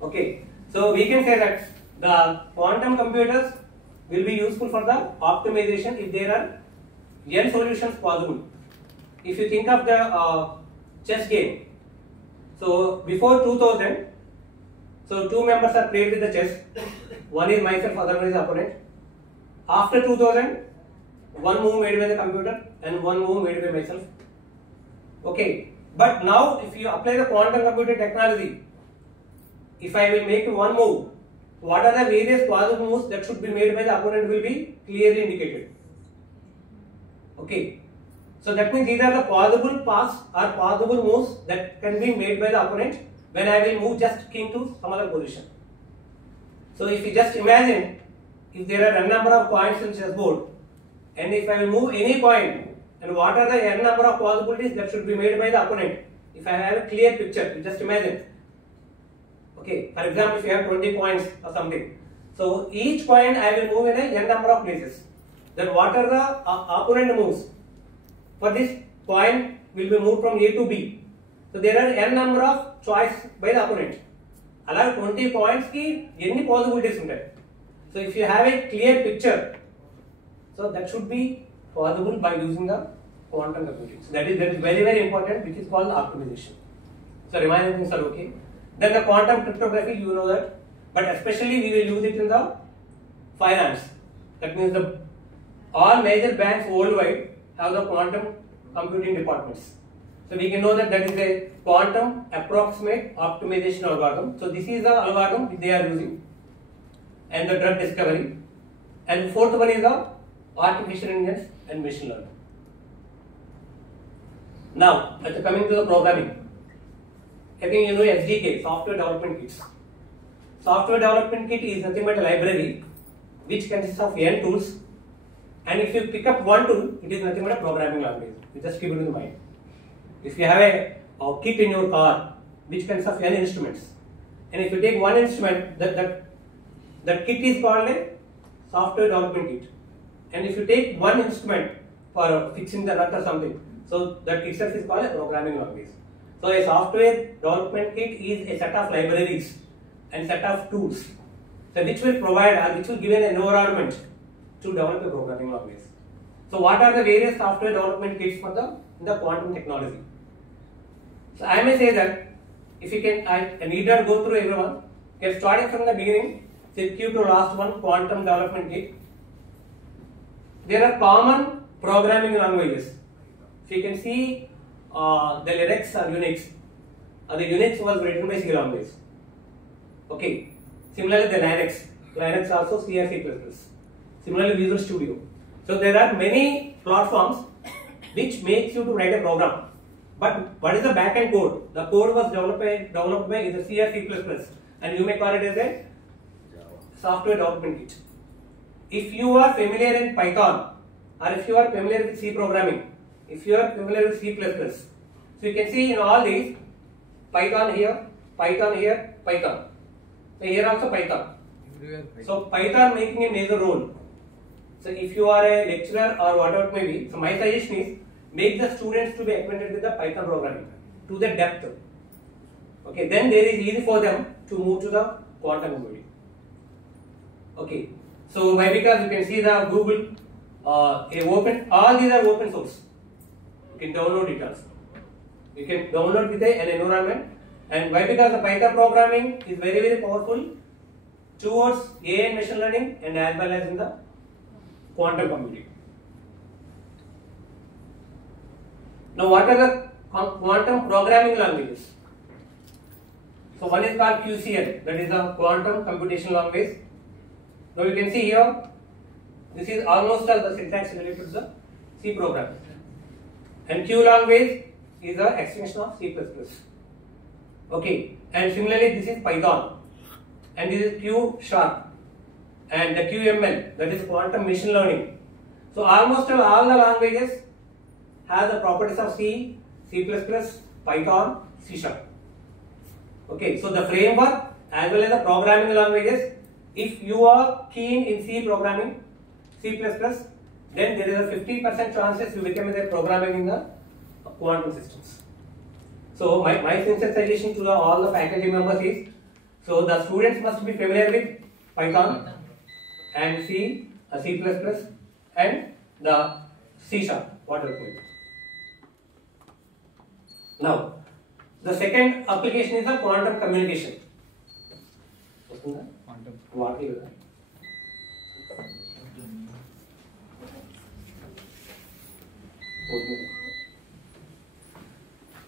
Okay. So we can say that the quantum computers will be useful for the optimization if there are n solutions possible. If you think of the chess game. So before 2000, so two members are played with the chess. One is myself, other one is opponent. After 2000, one move made by the computer and one move made by myself. Okay, but now if you apply the quantum computer technology, if I will make one move, what are the various possible moves that should be made by the opponent will be clearly indicated. Okay. So that means these are the possible paths or possible moves that can be made by the opponent when I will move just king to some other position. So if you just imagine, if there are n number of coins in chessboard, and if I will move any coin, and what are the n number of possibilities that should be made by the opponent? If I have a clear picture, you just imagine. Okay, for example, if you have 20 coins or something, so each coin I will move in a n number of places. Then what are the opponent moves? For this coin will be moved from A to B. So there are n number of choice by the opponent. Allow 20 coins ki any possibilities ఉంటాయి. So if you have a clear picture, so that should be possible by using the quantum computing. So that is very, very important, which is called optimization. So remaining things are okay. Then the quantum cryptography, you know that, but especially we will use it in the finance. That means all major banks worldwide have the quantum computing departments. So we can know that that is a quantum approximate optimization algorithm. So this is the algorithm which they are using, and the drug discovery. And the fourth one is the artificial intelligence and machine learning. Now, coming to the programming, I think you know SDK, software development kits. Software development kit is nothing but a library which consists of n tools, and if you pick up one tool, it is nothing but a programming language. You just keep it in mind. If you have a kit in your car which consists of n instruments, and if you take one instrument, that kit is called a software development kit. And if you take one instrument for fixing the nut or something, so that itself is called a programming language. So a software development kit is a set of libraries and set of tools, so which will provide or which will give an environment to develop a programming language. So what are the various software development kits for the quantum technology? So I may say that if you can, I need not go through everyone. Okay, starting from the beginning, circuit to last one, quantum development kit. There are common programming languages. So you can see the Linux or Unix. The Unix was written by C language. Okay. Similarly, the Linux also C or C++. Similarly, Visual Studio. So there are many platforms which makes you to write a program. But what is the backend code? The code was developed by either C or C++, and you may call it as a software development kit. If you are familiar in Python, or if you are familiar with C programming, if you are familiar with C++, so you can see in all these, Python here, Python here, Python. So here also Python. So Python making a major role. So if you are a lecturer or whatever it may be, so my suggestion is make the students to be acquainted with the Python programming to the depth. Okay, then there is easy for them to move to the quantum computing. Okay, so why? Because you can see the Google, all these are open source. You can download it also. You can download with an environment. And why? Because the Python programming is very, very powerful towards AI and machine learning, and as well as in the quantum computing. Now, what are the quantum programming languages? So one is called QCL, that is the quantum computation language. Now you can see here, this is almost all the syntax related to the C program. And Q language is the extension of C++. Okay, and similarly this is Python, and this is Q#, and the QML, that is quantum machine learning. So almost all the languages have the properties of C, C++, Python, C#. Okay, so the framework as well as the programming languages, if you are keen in C programming, C++, then there is a 50% chances you become a programming in the quantum systems. So my sincere suggestion to all the faculty members is, so the students must be familiar with Python and C, C++, and the C#, whatever it may be. Now, the second application is the quantum communication. What is that?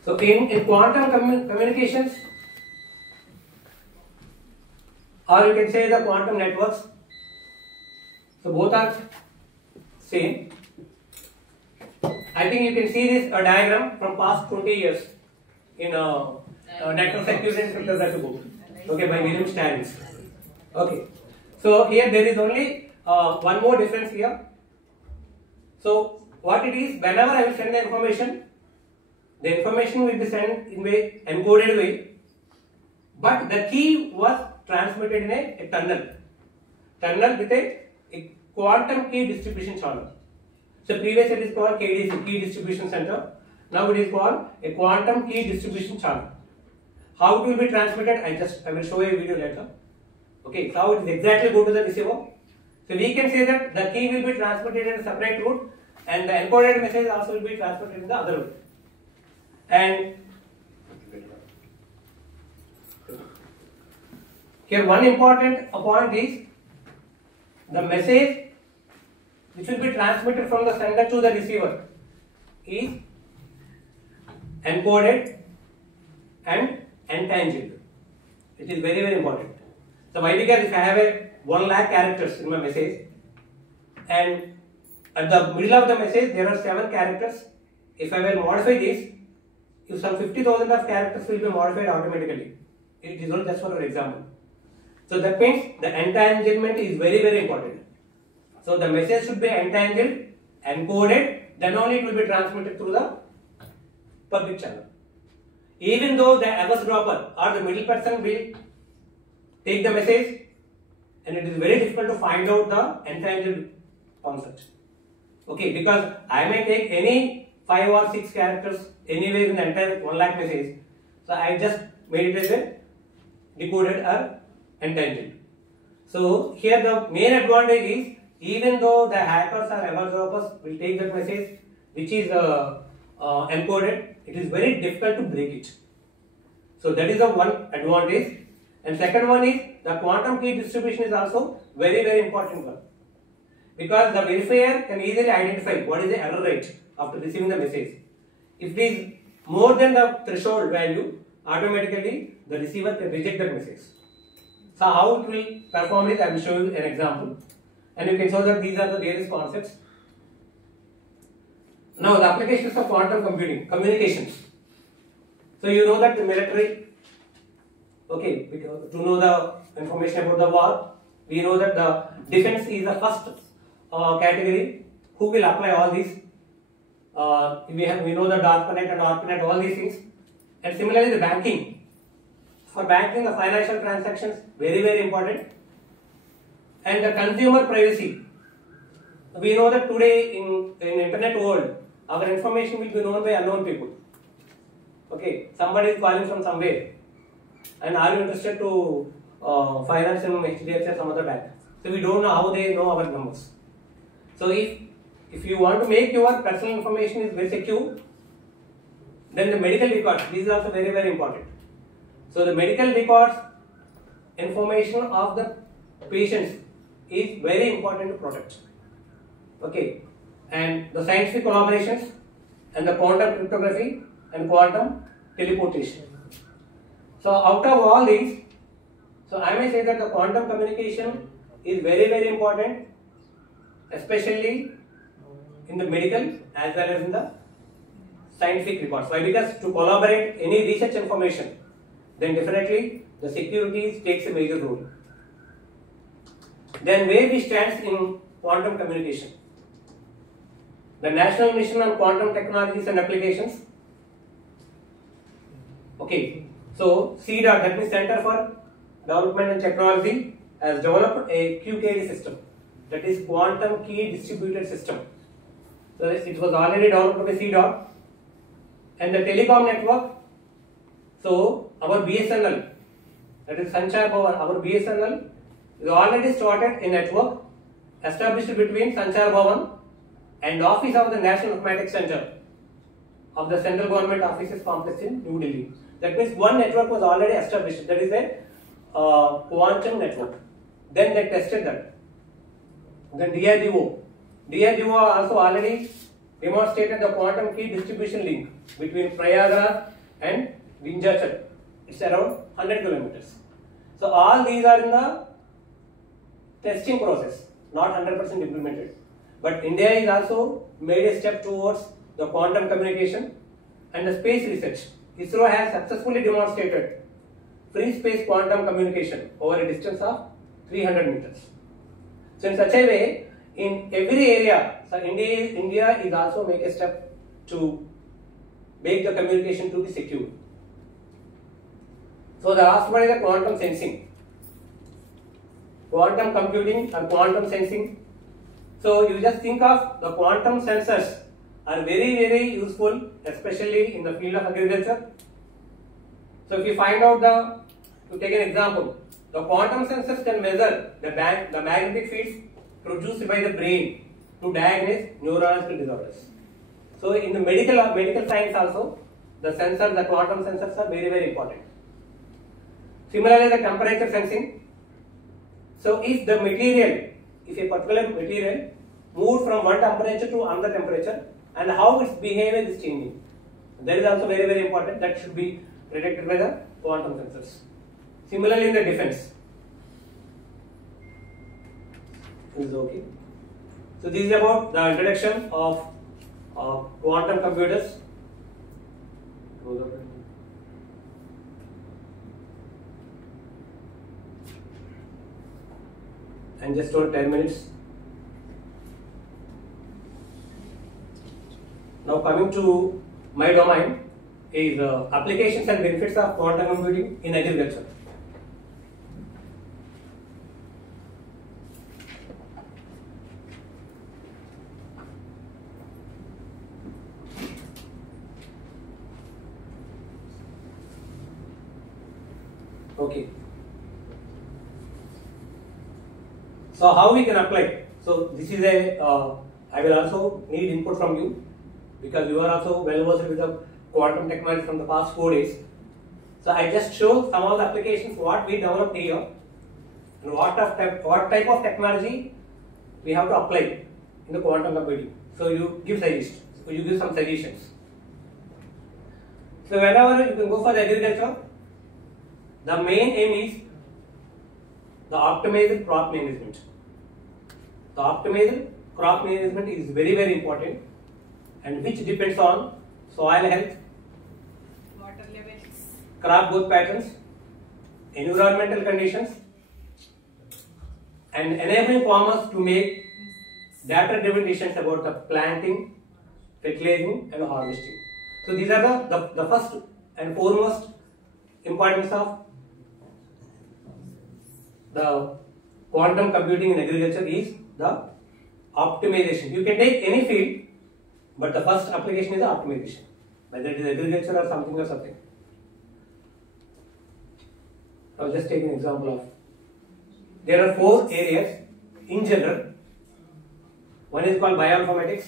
So in quantum communications, or you can say the quantum networks, so both are same. I think you can see this diagram from past 20 years in network security and cryptography book. Okay, by William Stannis. Okay, so here there is only one more difference here. So what it is, whenever I will send the information will be sent in a encoded way, but the key was transmitted in a tunnel with a quantum key distribution channel. So previously it is called KDC, key distribution center. Now it is called a quantum key distribution channel. How it will be transmitted, I will show you a video later. Okay, so how it is exactly go to the receiver. So we can say that the key will be transmitted in a separate route, and the encoded message also will be transmitted in the other way. And here one important point is the message which will be transmitted from the sender to the receiver is encoded and intangible. It is very important. So why? Because if I have a 1 lakh characters in my message, and at the middle of the message there are 7 characters, if I will modify this, if some 50,000 of characters will be modified automatically. It is only just for an example. So that means the entanglement is very important. So the message should be entangled, encoded, then only it will be transmitted through the public channel. Even though the eavesdropper or the middle person will take the message, and it is very difficult to find out the entangled concept. Okay, because I may take any 5 or 6 characters anywhere in the entire 1 lakh message. So I just made it as a decoded or entangled. So here the main advantage is, even though the hackers or eavesdroppers will take that message which is encoded, it is very difficult to break it. So that is the one advantage. And second one is the quantum key distribution is also very important one, because the verifier can easily identify what is the error rate after receiving the message. If it is more than the threshold value, automatically the receiver can reject that message. So how it will perform is I will show you an example, and you can show that these are the various concepts. Now the applications of quantum computing, communications. So you know that the military, okay, to know the information about the war, we know that the defense is the first category who will apply all these. We know the DARPANET and ARPANET, all these things. And similarly the banking. For banking, the financial transactions, very important. And the consumer privacy. We know that today in internet world, our information will be known by unknown people. Okay, somebody is calling from somewhere, and are you interested to finance in HDFC or some other bank? So we don't know how they know our numbers. So if you want to make your personal information is very secure, then the medical records, these are also very important. So the medical records, information of the patients is very important to protect. Okay, and the scientific collaborations, and the quantum cryptography and quantum teleportation. So out of all these, so I may say that the quantum communication is very important, especially in the medical as well as in the scientific records. Why? Because to collaborate any research information, then definitely the security takes a major role. Then where we stand in quantum communication? The National Mission on Quantum Technologies and Applications. Okay, so CTIR, that means Center for Development and Technology, has developed a QKD system, that is Quantum Key Distributed System. So it was already developed by CTIR. And the telecom network, so our BSNL, that is Sanchar Bhavan, our BSNL is already started a network established between Sanchar Bhavan and office of the National Mathematics Center of the Central Government Offices Complex in New Delhi. That means one network was already established, that is a quantum network. Then they tested that. Then DRDO also already demonstrated the quantum key distribution link between Prayagraj and Vindhyachal. It's around 100 kilometers. So all these are in the testing process, not 100% implemented. But India is also made a step towards the quantum communication and the space research. ISRO has successfully demonstrated free space quantum communication over a distance of 300 meters. So in such a way, in every area, so India is also make a step to make the communication to be secure. So the last one is the quantum sensing. Quantum computing or quantum sensing. So you just think of the quantum sensors are very useful, especially in the field of agriculture. So if you find out to take an example, the quantum sensors can measure the magnetic fields produced by the brain to diagnose neurological disorders. So in the medical science also, the sensors, the quantum sensors are very important. Similarly, the temperature sensing. So if a particular material moved from one temperature to another temperature, and how its behavior is changing, that is also very important. That should be predicted by the quantum sensors. Similarly, in the defense. This is okay. So this is about the introduction of quantum computers. And just for 10 minutes. Now coming to my domain is applications and benefits of quantum computing in agriculture. Okay. So how we can apply? So this is I will also need input from you, because you are also well versed with the quantum technology from the past 4 days. So I just show some of the applications what we developed here, and what type of technology we have to apply in the quantum computing. So you give suggestions. So you give some suggestions. So whenever you can go for the agriculture, the main aim is the optimized crop management. The optimized crop management is very important, and which depends on soil health, water levels, crop growth patterns, environmental conditions, and enabling farmers to make data-driven decisions about the planting, fertilizing, and harvesting. So these are the first and foremost importance of the quantum computing in agriculture is the optimization. You can take any field, but the first application is the optimization, whether it is agriculture or something. I'll just take an example of. There are 4 areas in general. One is called bioinformatics.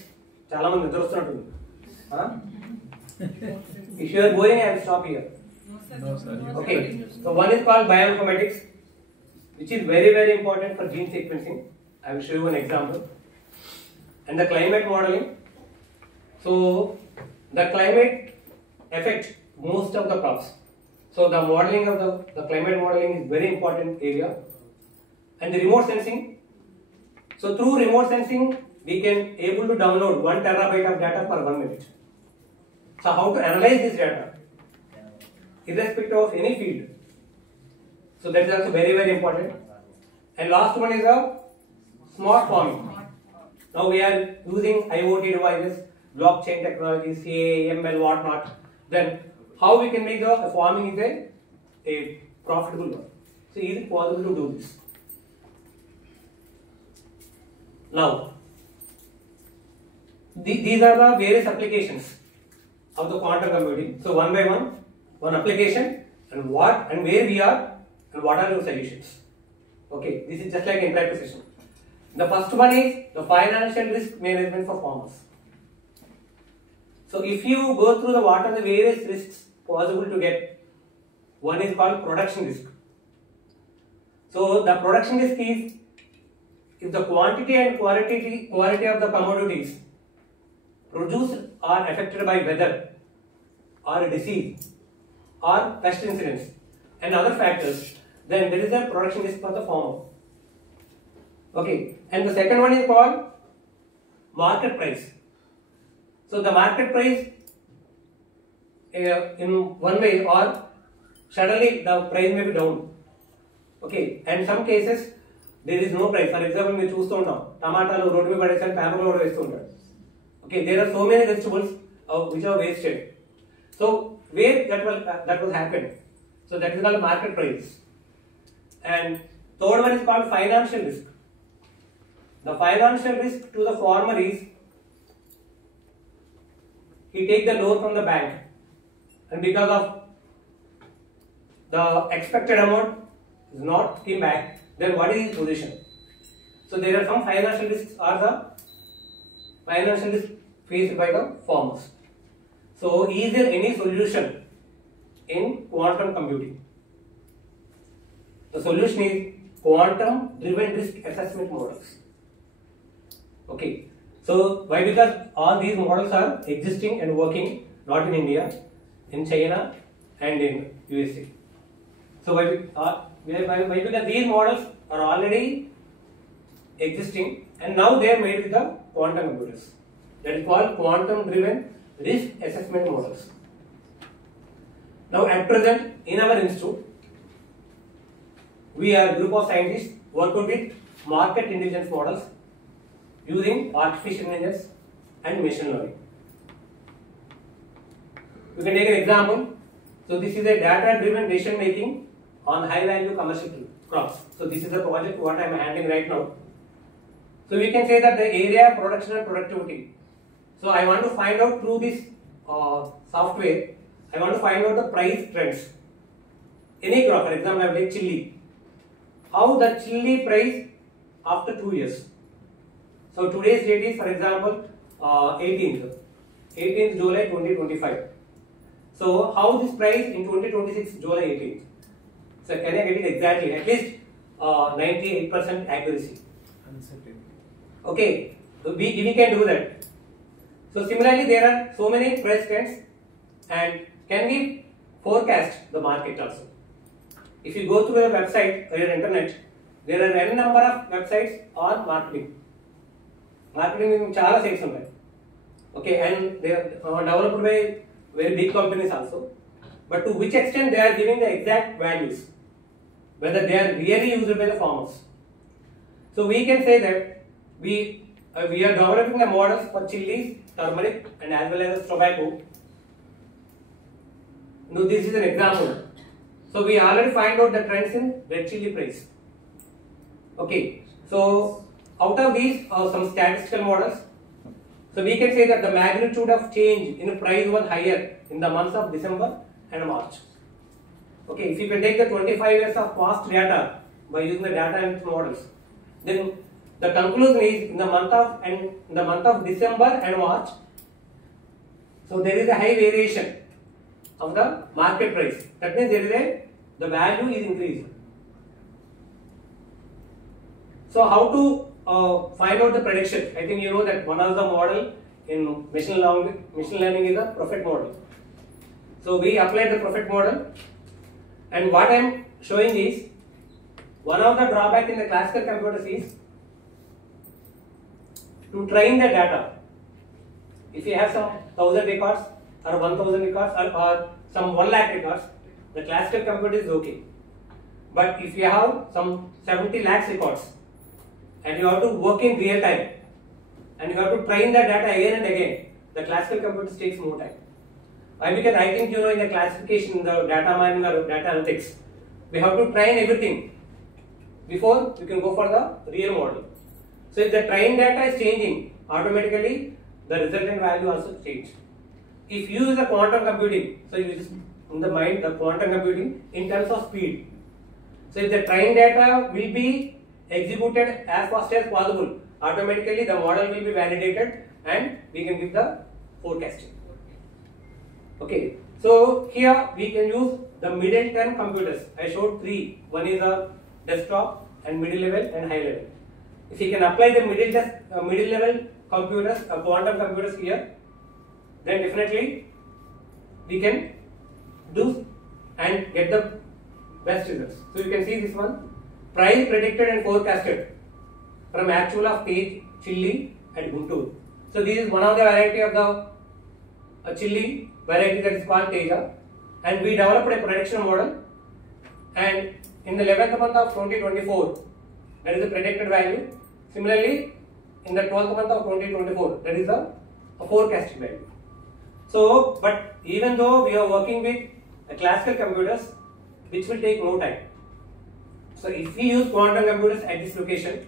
Chala mandi nidrastunnattundi. If you are boring, I will stop here. No, sir. Okay. So one is called bioinformatics, which is very important for gene sequencing. I will show you an example. And the climate modeling. So the climate affects most of the crops. So the modeling of the climate modeling is very important area. And the remote sensing. So through remote sensing, we can able to download 1 terabyte of data per 1 minute. So how to analyze this data, irrespective of any field. So that is also very important. And last one is a smart farming. Now we are using IoT devices, blockchain technology, CA, ML, whatnot. Then how we can make the farming is a profitable one. So is it possible to do this? Now, these are the various applications of the quantum computing. So one by one application, and what and where we are, and what are your solutions. Okay, this is just like an interactive session. The first one is the financial risk management for farmers. So if you go through what are the various risks possible to get, one is called production risk. So the production risk is if the quantity and quality of the commodities produced are affected by weather or disease or pest incidents and other factors, then there is a production risk for the farmer. Okay, and the second one is called market price. So the market price in one way, or suddenly the price may be down. Okay, and some cases there is no price. For example, we choose tomato road me padesam paper lo vestuntaru. Okay, there are so many vegetables which are wasted. So where that will happen? So that is called market price. And third one is called financial risk. The financial risk to the farmer is he take the loan from the bank, and because of the expected amount is not came back, then what is his position? So there are some financial risks are the financial risk faced by the farmers. So, is there any solution in quantum computing? The solution is quantum driven risk assessment models. Okay. So, why? Because all these models are existing and working not in India, in China and in USA. So, why? Because these models are already existing and now they are made with the quantum computers. That is called quantum driven risk assessment models. Now, at present in our institute, we are a group of scientists working with market intelligence models using artificial intelligence and machine learning. We can take an example. So, this is a data-driven decision making on high-value commercial crops. So, this is the project what I am handling right now. So, we can say that the area, production and productivity. So, I want to find out through this software, I want to find out the price trends. Any crop, for example, I will take chili. How the chili price after 2 years. So, today's date is, for example, 18th July 2025. So, how this price in 2026 July 18th? So, can I get it exactly? At least 98% accuracy. Okay, so we can do that. So, similarly, there are so many price trends, and can we forecast the market also? If you go through the website or your internet, there are n number of websites on marketing. Marketing chala sites unnai. Okay, and they are developed by very big companies also. But to which extent they are giving the exact values, whether they are really used by the farmers. So we can say that we are developing the models for chilies, turmeric, and as well as tobacco. Now this is an example. So we already find out the trends in red chili price. Okay, so out of these some statistical models. So we can say that the magnitude of change in price was higher in the months of December and March. Okay, if you can take the 25 years of past data by using the data analytics models, then the conclusion is in the month of December and March. So there is a high variation of the market price. That means the value is increased. So how to find out the prediction? I think you know that one of the model in machine learning is a prophet model. So we applied the prophet model, and what I am showing is one of the drawbacks in the classical computers is to train the data. If you have some 1000 records or 1000 records or some 1 lakh records, the classical computer is okay. But if you have some 70 lakhs records and you have to work in real time and you have to train the data again and again, the classical computers takes more time. Why? Because I think you know in the classification, the data mining or data analytics, we have to train everything before we can go for the real model. So if the trained data is changing, automatically the resultant value also change. If you use the quantum computing, so you just in the mind the quantum computing in terms of speed. So if the trained data will be executed as fast as possible, automatically the model will be validated and we can give the forecasting. Okay, so here we can use the middle term computers. I showed 3. One is a desktop and middle level and high level. If you can apply the middle level computers, quantum computers here, then definitely we can do and get the best results. So you can see this one, price predicted and forecasted from actual of Tej, chili and Guntur. So this is one of the variety of the chili variety that is called Teja, and we developed a prediction model, and in the 11th month of 2024 that is the predicted value. Similarly in the 12th month of 2024 that is the forecasted value. So but even though we are working with classical computers which will take more time, so if we use quantum computers at this location,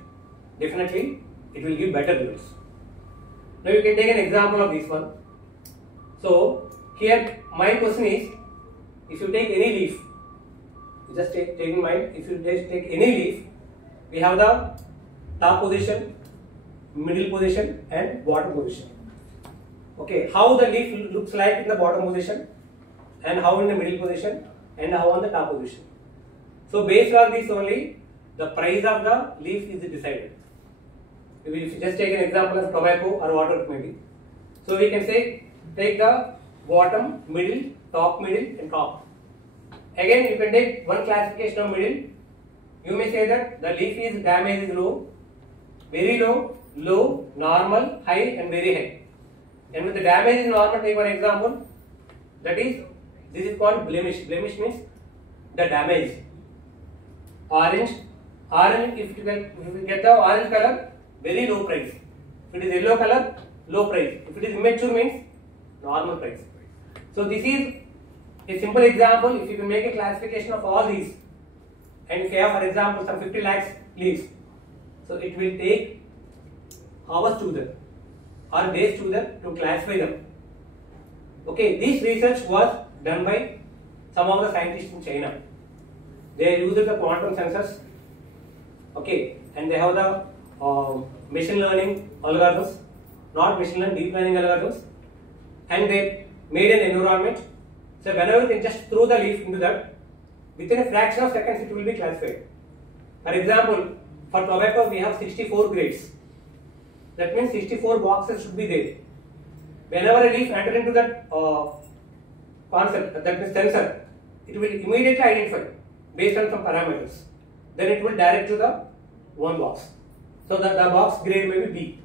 definitely it will give better results. Now you can take an example of this one. So here my question is, if you take any leaf, you just take in mind, if you just take any leaf, we have the top position, middle position and bottom position. Okay, how the leaf looks like in the bottom position and how in the middle position and how on the top position. So based on this only the price of the leaf is decided. If you just take an example of tobacco or whatever it may be. So we can say take the bottom, middle, top, middle and top. Again you can take one classification of middle. You may say that the leaf is damage is low, very low, low, normal, high and very high. And with the damage is normal, take one example. That is, this is called blemish. Blemish means the damage. Orange, if you get the orange color, very low price. If it is yellow color, low price. If it is immature means normal price. So this is a simple example. If you can make a classification of all these, and if you have for example some 50 lakhs leaves, so it will take hours to them or days to them to classify them. Okay, this research was done by some of the scientists in China. They used the quantum sensors, okay, and they have the machine learning algorithms, not machine learning, deep learning algorithms, and they made an environment. So whenever they just throw the leaf into that, within a fraction of seconds it will be classified. For example, for tobacco we have 64 grades. That means 64 boxes should be there. Whenever a leaf enters into that concept, that means sensor, it will immediately identify based on some parameters. Then it will direct to the one box. So the box grade may be B.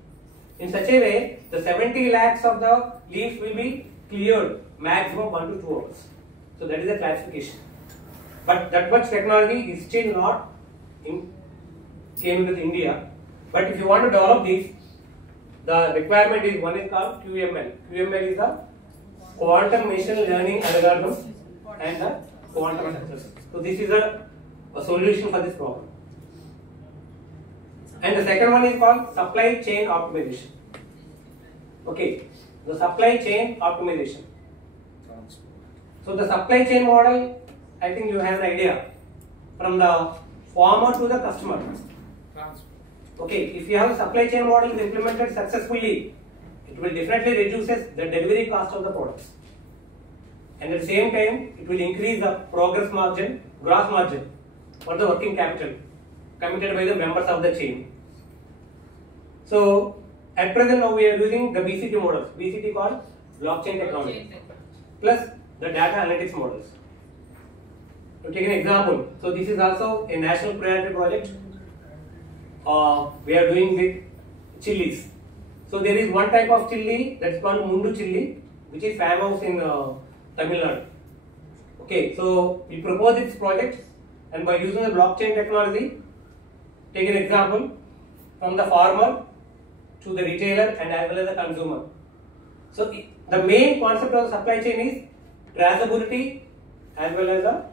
In such a way, the 70 lakhs of the leaf will be cleared maximum 1 to 2 hours. So that is the classification. But that much technology is still not came into India. But if you want to develop these, the requirement is one is called QML. QML is the quantum machine learning algorithms and the quantum analysis. So this is a solution for this problem. And the second one is called supply chain optimization. Okay, the supply chain optimization. So the supply chain model, I think you have an idea, from the farmer to the customer. Okay, if you have a supply chain model is implemented successfully, it will definitely reduces the delivery cost of the products. And at the same time, it will increase the gross margin for the working capital committed by the members of the chain. So at present now we are using the BCT models. BCT called blockchain technology plus the data analytics models. To take an example, so this is also a national priority project. We are doing with chilies. So there is one type of chili that is called Mundu chili, which is famous in Tamil Nadu. Okay, so we propose this project, and by using the blockchain technology, take an example from the farmer to the retailer and as well as the consumer. So the main concept of the supply chain is traceability as well as the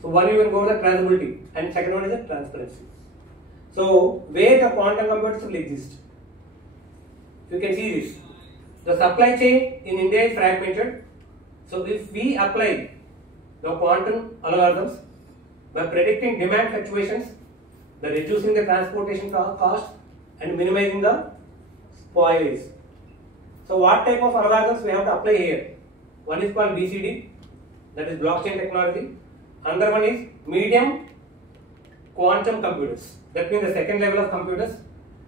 so one you can go with the traceability and second one is the transparency. So where the quantum computers will exist. You can see this. The supply chain in India is fragmented. So if we apply the quantum algorithms by predicting demand fluctuations, the reducing the transportation cost and minimizing the spoilage. So what type of algorithms we have to apply here? One is called BCD, that is blockchain technology. Another one is medium quantum computers, that means the second level of computers,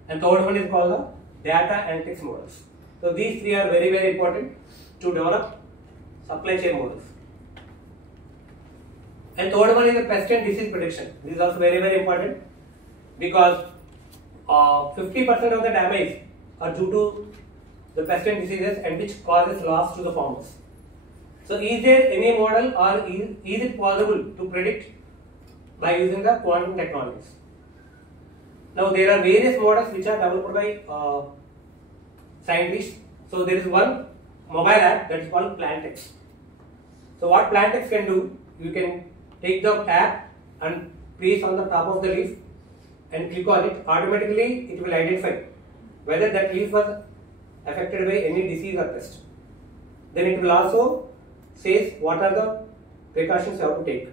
and third one is called the data analytics models. So these three are very, very important to develop supply chain models. And third one is the pest and disease prediction. This is also very, very important because 50% of the damage are due to the pest and diseases and which causes loss to the farmers. So is there any model or is it possible to predict by using the quantum technologies? Now there are various models which are developed by scientists. So there is one mobile app that is called Plantex. So what Plantex can do, you can take the app and place on the top of the leaf and click on it. Automatically it will identify whether that leaf was affected by any disease or pest. Then it will also says what are the precautions you have to take,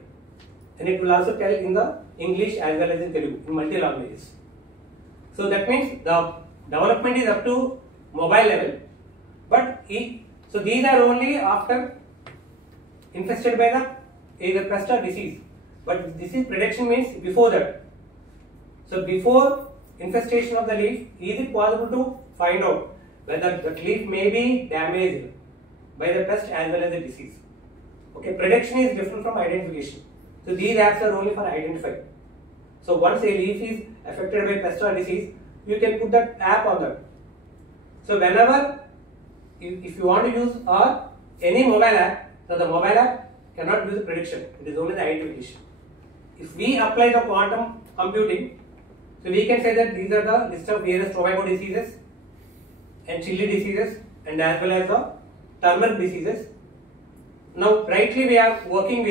and it will also tell in the English as well as in Telugu in multi languages. So that means the development is up to mobile level, but so these are only after infested by the either pest or disease. But disease prediction means before that. So before infestation of the leaf, is it possible to find out whether the leaf may be damaged by the pest as well as the disease? Okay, prediction is different from identification. So these apps are only for identifying. So once a leaf is affected by pest or disease, you can put that app on that. So whenever, if you want to use any mobile app, so the mobile app cannot do the prediction. It is only the identification. If we apply the quantum computing, so we can say that these are the list of various tobacco diseases and chili diseases and as well as the turmeric diseases. Now rightly we are working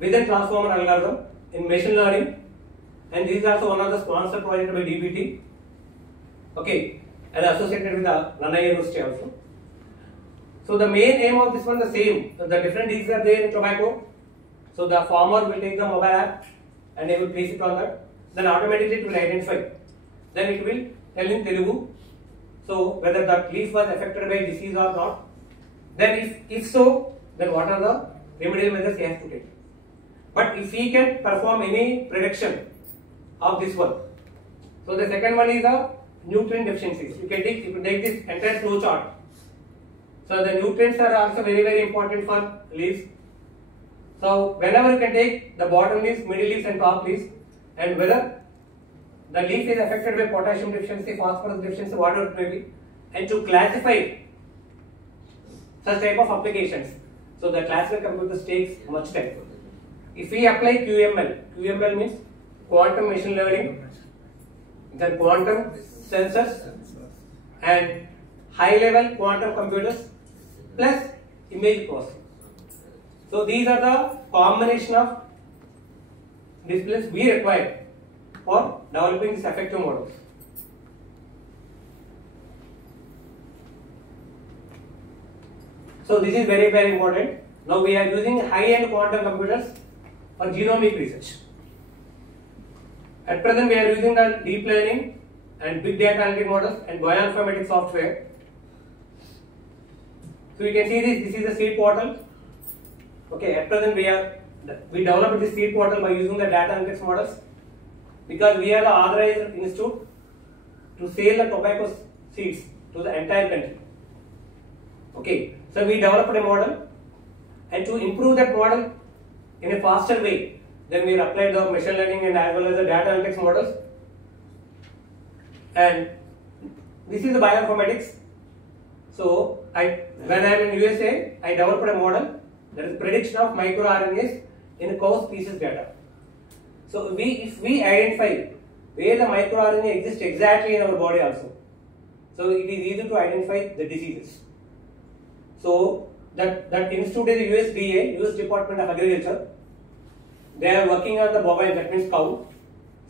with a transformer algorithm in machine learning, and this is also one of the sponsored project by DBT. Okay, and associated with the Nannaya University also. So the main aim of this one is the same. So the different diseases are there in tobacco. So the farmer will take the mobile app and he will place it on that. Then automatically it will identify. Then it will tell in Telugu. So whether that leaf was affected by disease or not. Then if so, then what are the remedial measures he has to take. But if he can perform any prediction of this one. So the second one is the nutrient deficiencies. You can take this entire flow chart. So the nutrients are also very, very important for leaves. So whenever you can take the bottom leaves, middle leaves and top leaves, and whether the leaf is affected by potassium deficiency, phosphorus deficiency, whatever it may be, and to classify such type of applications. So the classical computers takes much time. If we apply QML means quantum machine learning, then quantum sensors and high level quantum computers plus image processing. So these are the combination of disciplines we require for developing these effective models. So this is very, very important. Now we are using high-end quantum computers for genomic research. At present we are using the deep learning and big data analytic models and bioinformatics software. So you can see this is the seed portal. Okay, at present we developed this seed portal by using the data analytics models because we are the authorized institute to sell the tobacco seeds to the entire country. Okay, so we developed a model, and to improve that model in a faster way, then we applied the machine learning and as well as the data analytics models. And this is the bioinformatics. So when I am in USA, I developed a model that is prediction of microRNAs in cow species data. So if we identify where the microRNA exists exactly in our body also, so it is easy to identify the diseases. So that institute is USDA, US Department of Agriculture. They are working on the bovine, that means cow.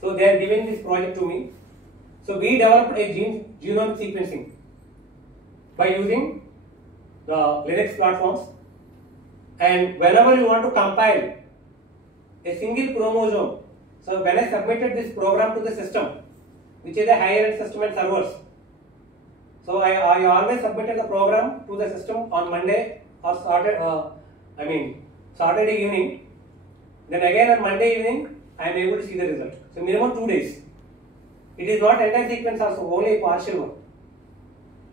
So they are giving this project to me. So we developed a genome sequencing by using the Linux platforms. And whenever you want to compile a single chromosome, so when I submitted this program to the system, which is a higher end system and servers, so I always submitted the program to the system on Monday or Saturday evening. Then again on Monday evening, I am able to see the result. So minimum 2 days. It is not entire sequence also, only a partial one.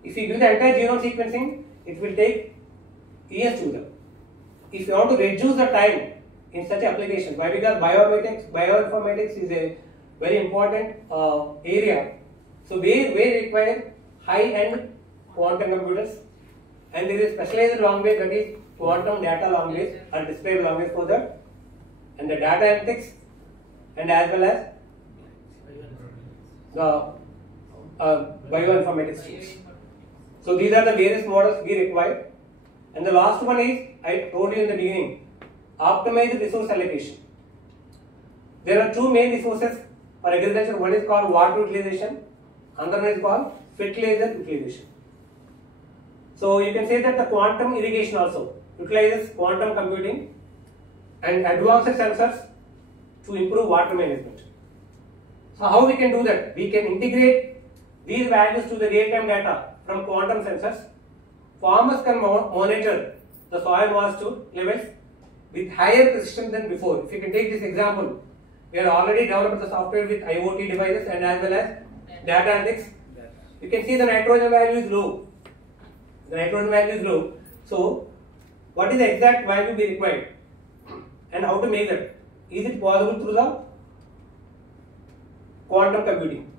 If you do the entire genome sequencing, it will take years to them. If you want to reduce the time in such applications, why? Because bioinformatics is a very important area. So we require high-end quantum computers, and there is specialized language, that is quantum data language or display language for that, and the data analytics, and as well as the bioinformatics tools. So these are the various models we require. And the last one is, I told you in the beginning, optimized resource allocation. There are two main resources for agriculture. One is called water utilization, another one is called fertilizer utilization. So you can say that the quantum irrigation also utilizes quantum computing and advanced sensors to improve water management. So how we can do that? We can integrate these values to the real-time data from quantum sensors. Farmers can monitor the soil moisture levels with higher precision than before. If you can take this example, we have already developed the software with IoT devices and as well as data analytics. You can see the nitrogen value is low. The nitrogen value is low. So, what is the exact value be required and how to make that? Is it possible through the quantum computing?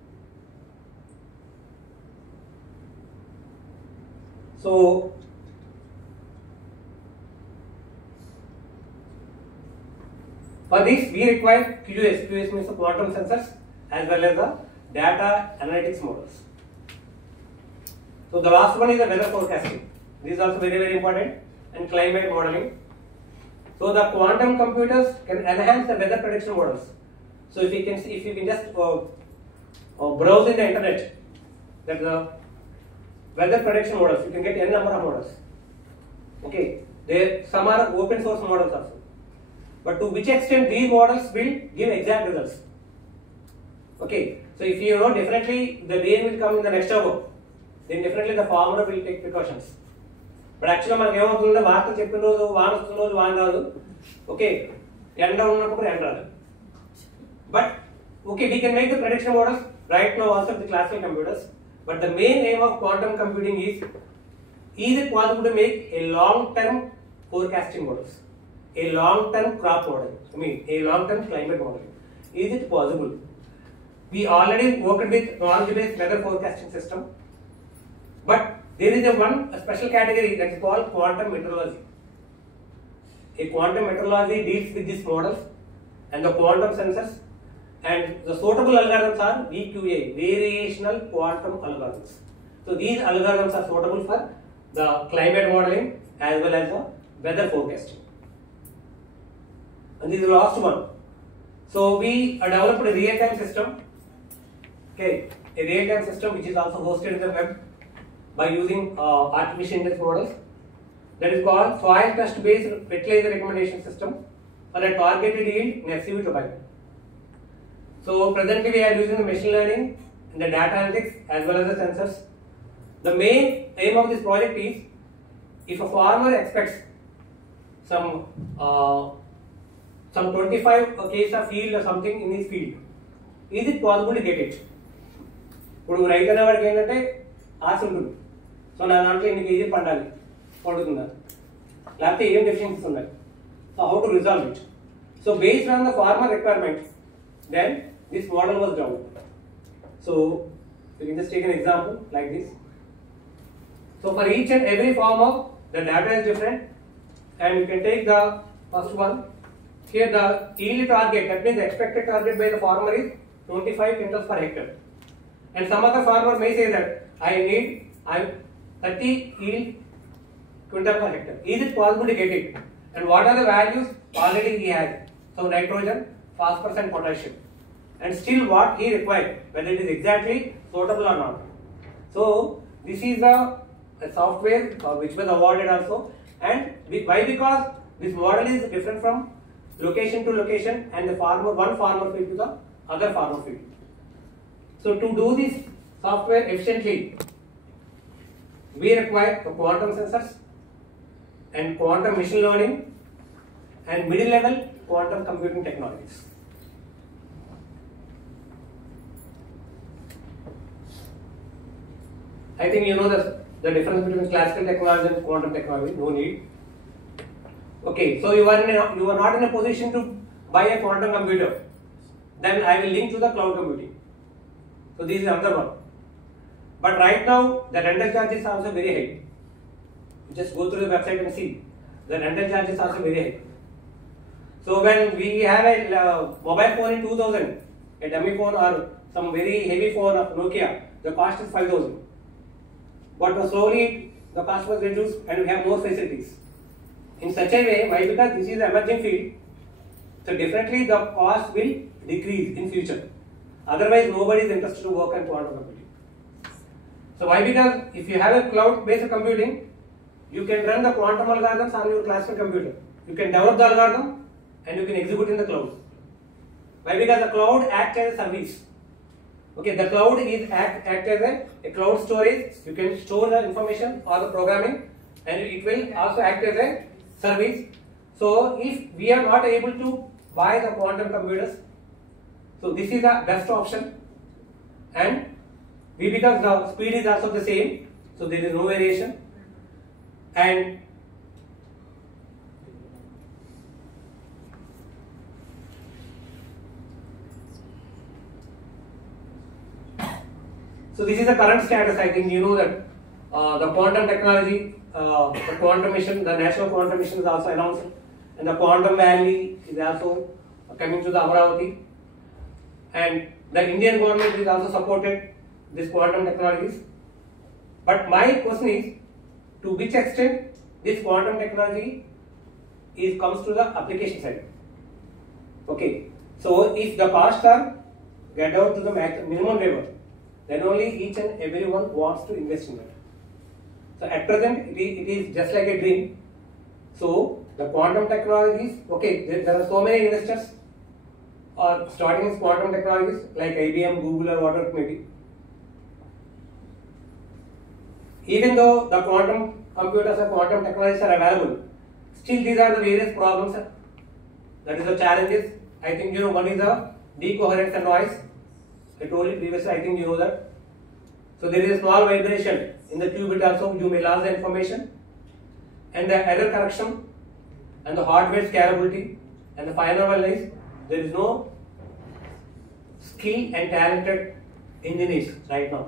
So, for this we require QS. QS means the quantum sensors as well as the data analytics models. So the last one is the weather forecasting. This is also very important, and climate modeling. So the quantum computers can enhance the weather prediction models. So if you can just browse in the internet, that the weather prediction models, you can get n number of models. Okay, some are open source models also. But to which extent these models will give exact results? Okay, so if you know definitely the rain will come in the next hour, then definitely the farmer will take precautions. But actually, మనకి ఏమవుతుందంటే వార్త చెప్పిన రోజు వాన వస్తున్న రోజు వాన రాదు. Okay, ఎండ ఉన్నప్పుడు ఎండ రాదు. But okay, we can make the prediction models right now also with the classical computers. But the main aim of quantum computing is it possible to make a long-term forecasting models, a long-term crop model, a long-term climate model? Is it possible? We already worked with knowledge-based weather forecasting system, but there is a special category that is called quantum meteorology. A quantum meteorology deals with these models and the quantum sensors, and the suitable algorithms are VQA, variational quantum algorithms. So these algorithms are suitable for the climate modeling as well as the weather forecasting. And this is the last one. So we developed a real-time system. Okay, a real-time system which is also hosted in the web by using artificial intelligence models. That is called soil test-based fertilizer recommendation system for a targeted yield in FCV tobacco. So presently we are using the machine learning and the data analytics as well as the sensors. The main aim of this project is, if a farmer expects some 25 case of yield or something in his field, is it possible to get it? ఇప్పుడు రైతు అనేవాడికి ఏంటంటే ఆశ ఉంటుంది. So నా దాంట్లో ఇన్ని కేజీలు పండాలి, పండుతుందా, లేకపోతే ఏం డెఫిషియన్సీస్ ఉన్నాయి. So how to resolve it? So based on the farmer requirement, then this model was developed. So you can just take an example like this. So for each and every farmer, the data is different, and you can take the first one. Here the yield target, that means the expected target by the farmer is 25 quintals per hectare. And some other farmer may say that I need 30 yield quintal per hectare. Is it possible to get it? And what are the values already he has? So nitrogen, phosphorus and potassium. And still what he required, whether it is exactly suitable or not. So this is the software which was awarded also. And why? Because this model is different from location to location and the farmer, one farmer field to the other farmer field. So to do this software efficiently, we require the quantum sensors and quantum machine learning and middle level quantum computing technologies. I think you know the difference between classical technology and quantum technology. No need. Okay, so you are not in a position to buy a quantum computer. Then I will link to the cloud computing. So this is another one. But right now the rental charges are also very high. Just go through the website and see. The rental charges are also very high. So when we have a mobile phone in 2000, a dummy phone or some very heavy phone of Nokia, the cost is 5,000. But slowly the cost was reduced and we have more facilities. In such a way, why? Because this is an emerging field, so definitely the cost will decrease in future. Otherwise, nobody is interested to work on quantum computing. So why? Because if you have a cloud-based computing, you can run the quantum algorithms on your classical computer. You can develop the algorithm and you can execute in the cloud. Why? Because the cloud acts as a service. Okay, the cloud is act as a cloud storage. You can store the information or the programming, and it will also act as a service. So if we are not able to buy the quantum computers, so this is the best option, and because the speed is also the same, so there is no variation, and so this is the current status. I think you know that the quantum technology, the quantum mission, the national quantum mission is also announced, and the quantum valley is also coming to the Amaravati, and the Indian government is also supported this quantum technologies. But my question is, to which extent this quantum technology comes to the application side? Okay, so if the costs are get down to the minimum level, then only each and everyone wants to invest in that. So at present, it is just like a dream. So the quantum technologies, okay, there are so many investors are starting in quantum technologies like IBM, Google, or whatever it may be. Even though the quantum computers or quantum technologies are available, still these are the various problems. That is the challenges. I think you know one is the decoherence and noise. I told you previously, I think you know that. So there is a small vibration in the qubit also, you may lose the information. And the error correction and the hardware scalability, and the final one is there is no skilled and talented engineers right now.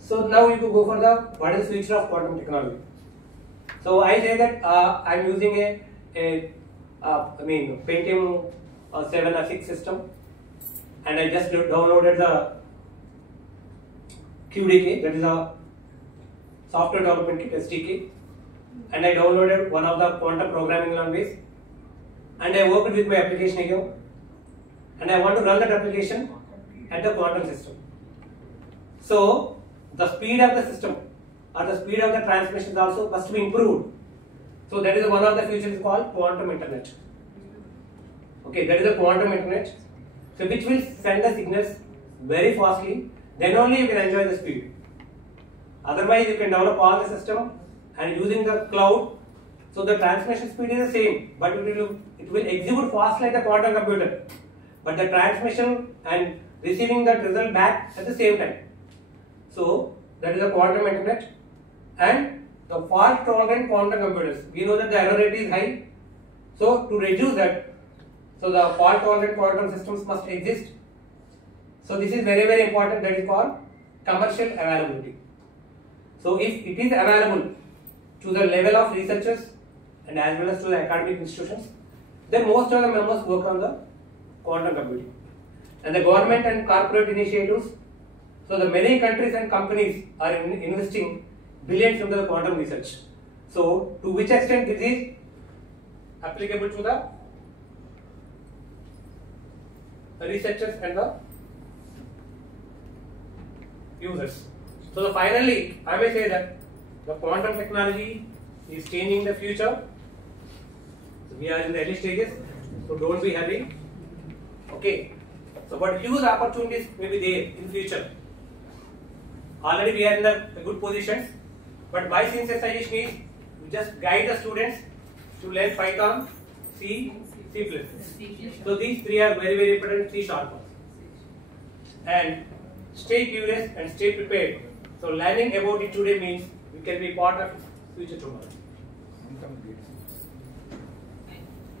So now you could go for the what is the future of quantum technology. So I say that I am using Pentium 7 or 6 system, and I just downloaded the QDK, that is a software development kit, SDK, and I downloaded one of the quantum programming language, and I worked with my application here, and I want to run that application at the quantum system. So the speed of the system or the speed of the transmission also must be improved. So that is one of the features called quantum internet. Okay, that is a quantum internet, so which will send the signals very fastly. Then only you can enjoy the speed. Otherwise, you can develop all the system and using the cloud. So the transmission speed is the same, but it will execute fast like the quantum computer. But the transmission and receiving that result back at the same time. So that is the quantum internet, and the fault tolerant quantum computers. We know that the error rate is high. So to reduce that, so the fault tolerant quantum systems must exist. So this is very, very important. That is called commercial availability. So if it is available to the level of researchers and as well as to the academic institutions, then most of the members work on the quantum computing. And the government and corporate initiatives, so the many countries and companies are investing billions into the quantum research. So to which extent this is applicable to the researchers and the users. So finally, I may say that the quantum technology is changing the future. So we are in the early stages, so don't be hurry. Okay. So but huge opportunities may be there in future. Already we are in the good positions, but my sincere suggestion is we just guide the students to learn Python, C, C++. So these three are very, very important, three short ones. And stay curious and stay prepared. So learning about it today means we can be part of future tomorrow.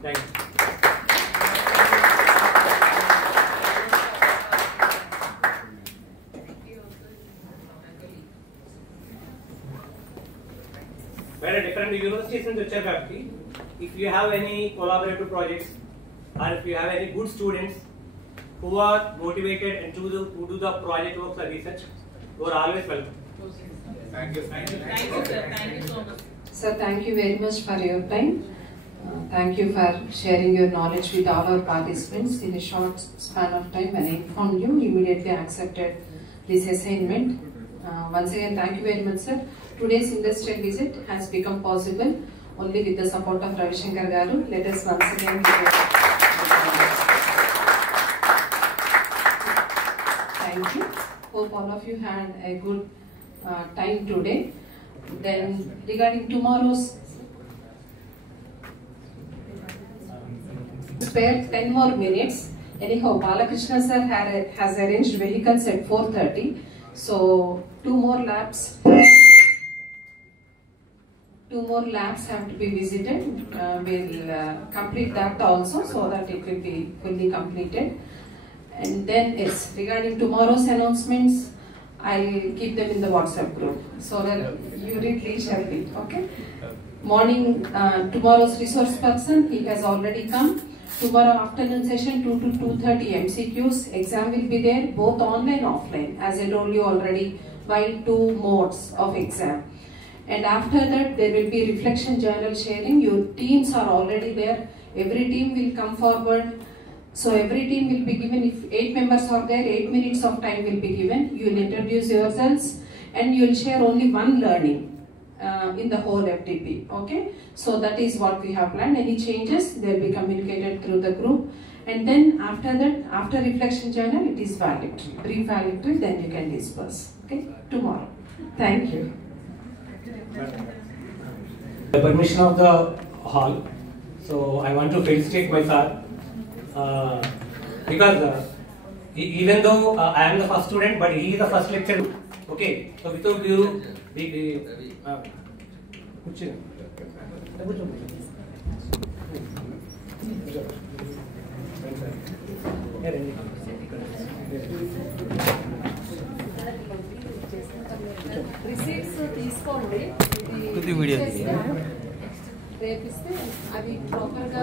Thank you. Where different universities in the geography, if you have any collaborative projects or if you have any good students who are motivated and who do the project work for research, you are always welcome. Thank you. Thank you, sir. Thank you so much. Sir, thank you very much for your time. Thank you for sharing your knowledge with all our participants in a short span of time. When I informed you, immediately accepted this assignment. Once again, thank you very much, sir. Today's industrial visit has become possible only with the support of Ravi Shankar Garu. Let us once again give thank you. Hope all of you had a good time today. Then regarding tomorrow's, spare 10 more minutes. Anyhow, Balakrishna sir has arranged vehicles at 4:30. So two more labs have to be visited. We'll complete that also so that it will be fully completed. And then yes, regarding tomorrow's announcements, I'll keep them in the WhatsApp group so that you read each and read. Okay. Morning, tomorrow's resource person, he has already come. Tomorrow afternoon session 2 to 2:30 MCQs. Exam will be there, both online and offline. As I told you already, while 2 modes of exam. And after that, there will be reflection journal sharing. Your teams are already there. Every team will come forward. So every team will be given, if 8 members are there, 8 minutes of time will be given. You will introduce yourselves and you will share only one learning in the whole FDP. Okay. So that is what we have planned. Any changes, they will be communicated through the group. And then after that, after reflection journal, it is valedictory. Brief valedictory, then you can disperse. Okay. Tomorrow. Thank you. The permission of the hall, so I want to felicitate my sir because even though I am the first student, but he is the first lecturer. Okay, so without you, Receipts తీసుకోండి కొద్ది video రేపిస్తే అది ప్రాపర్గా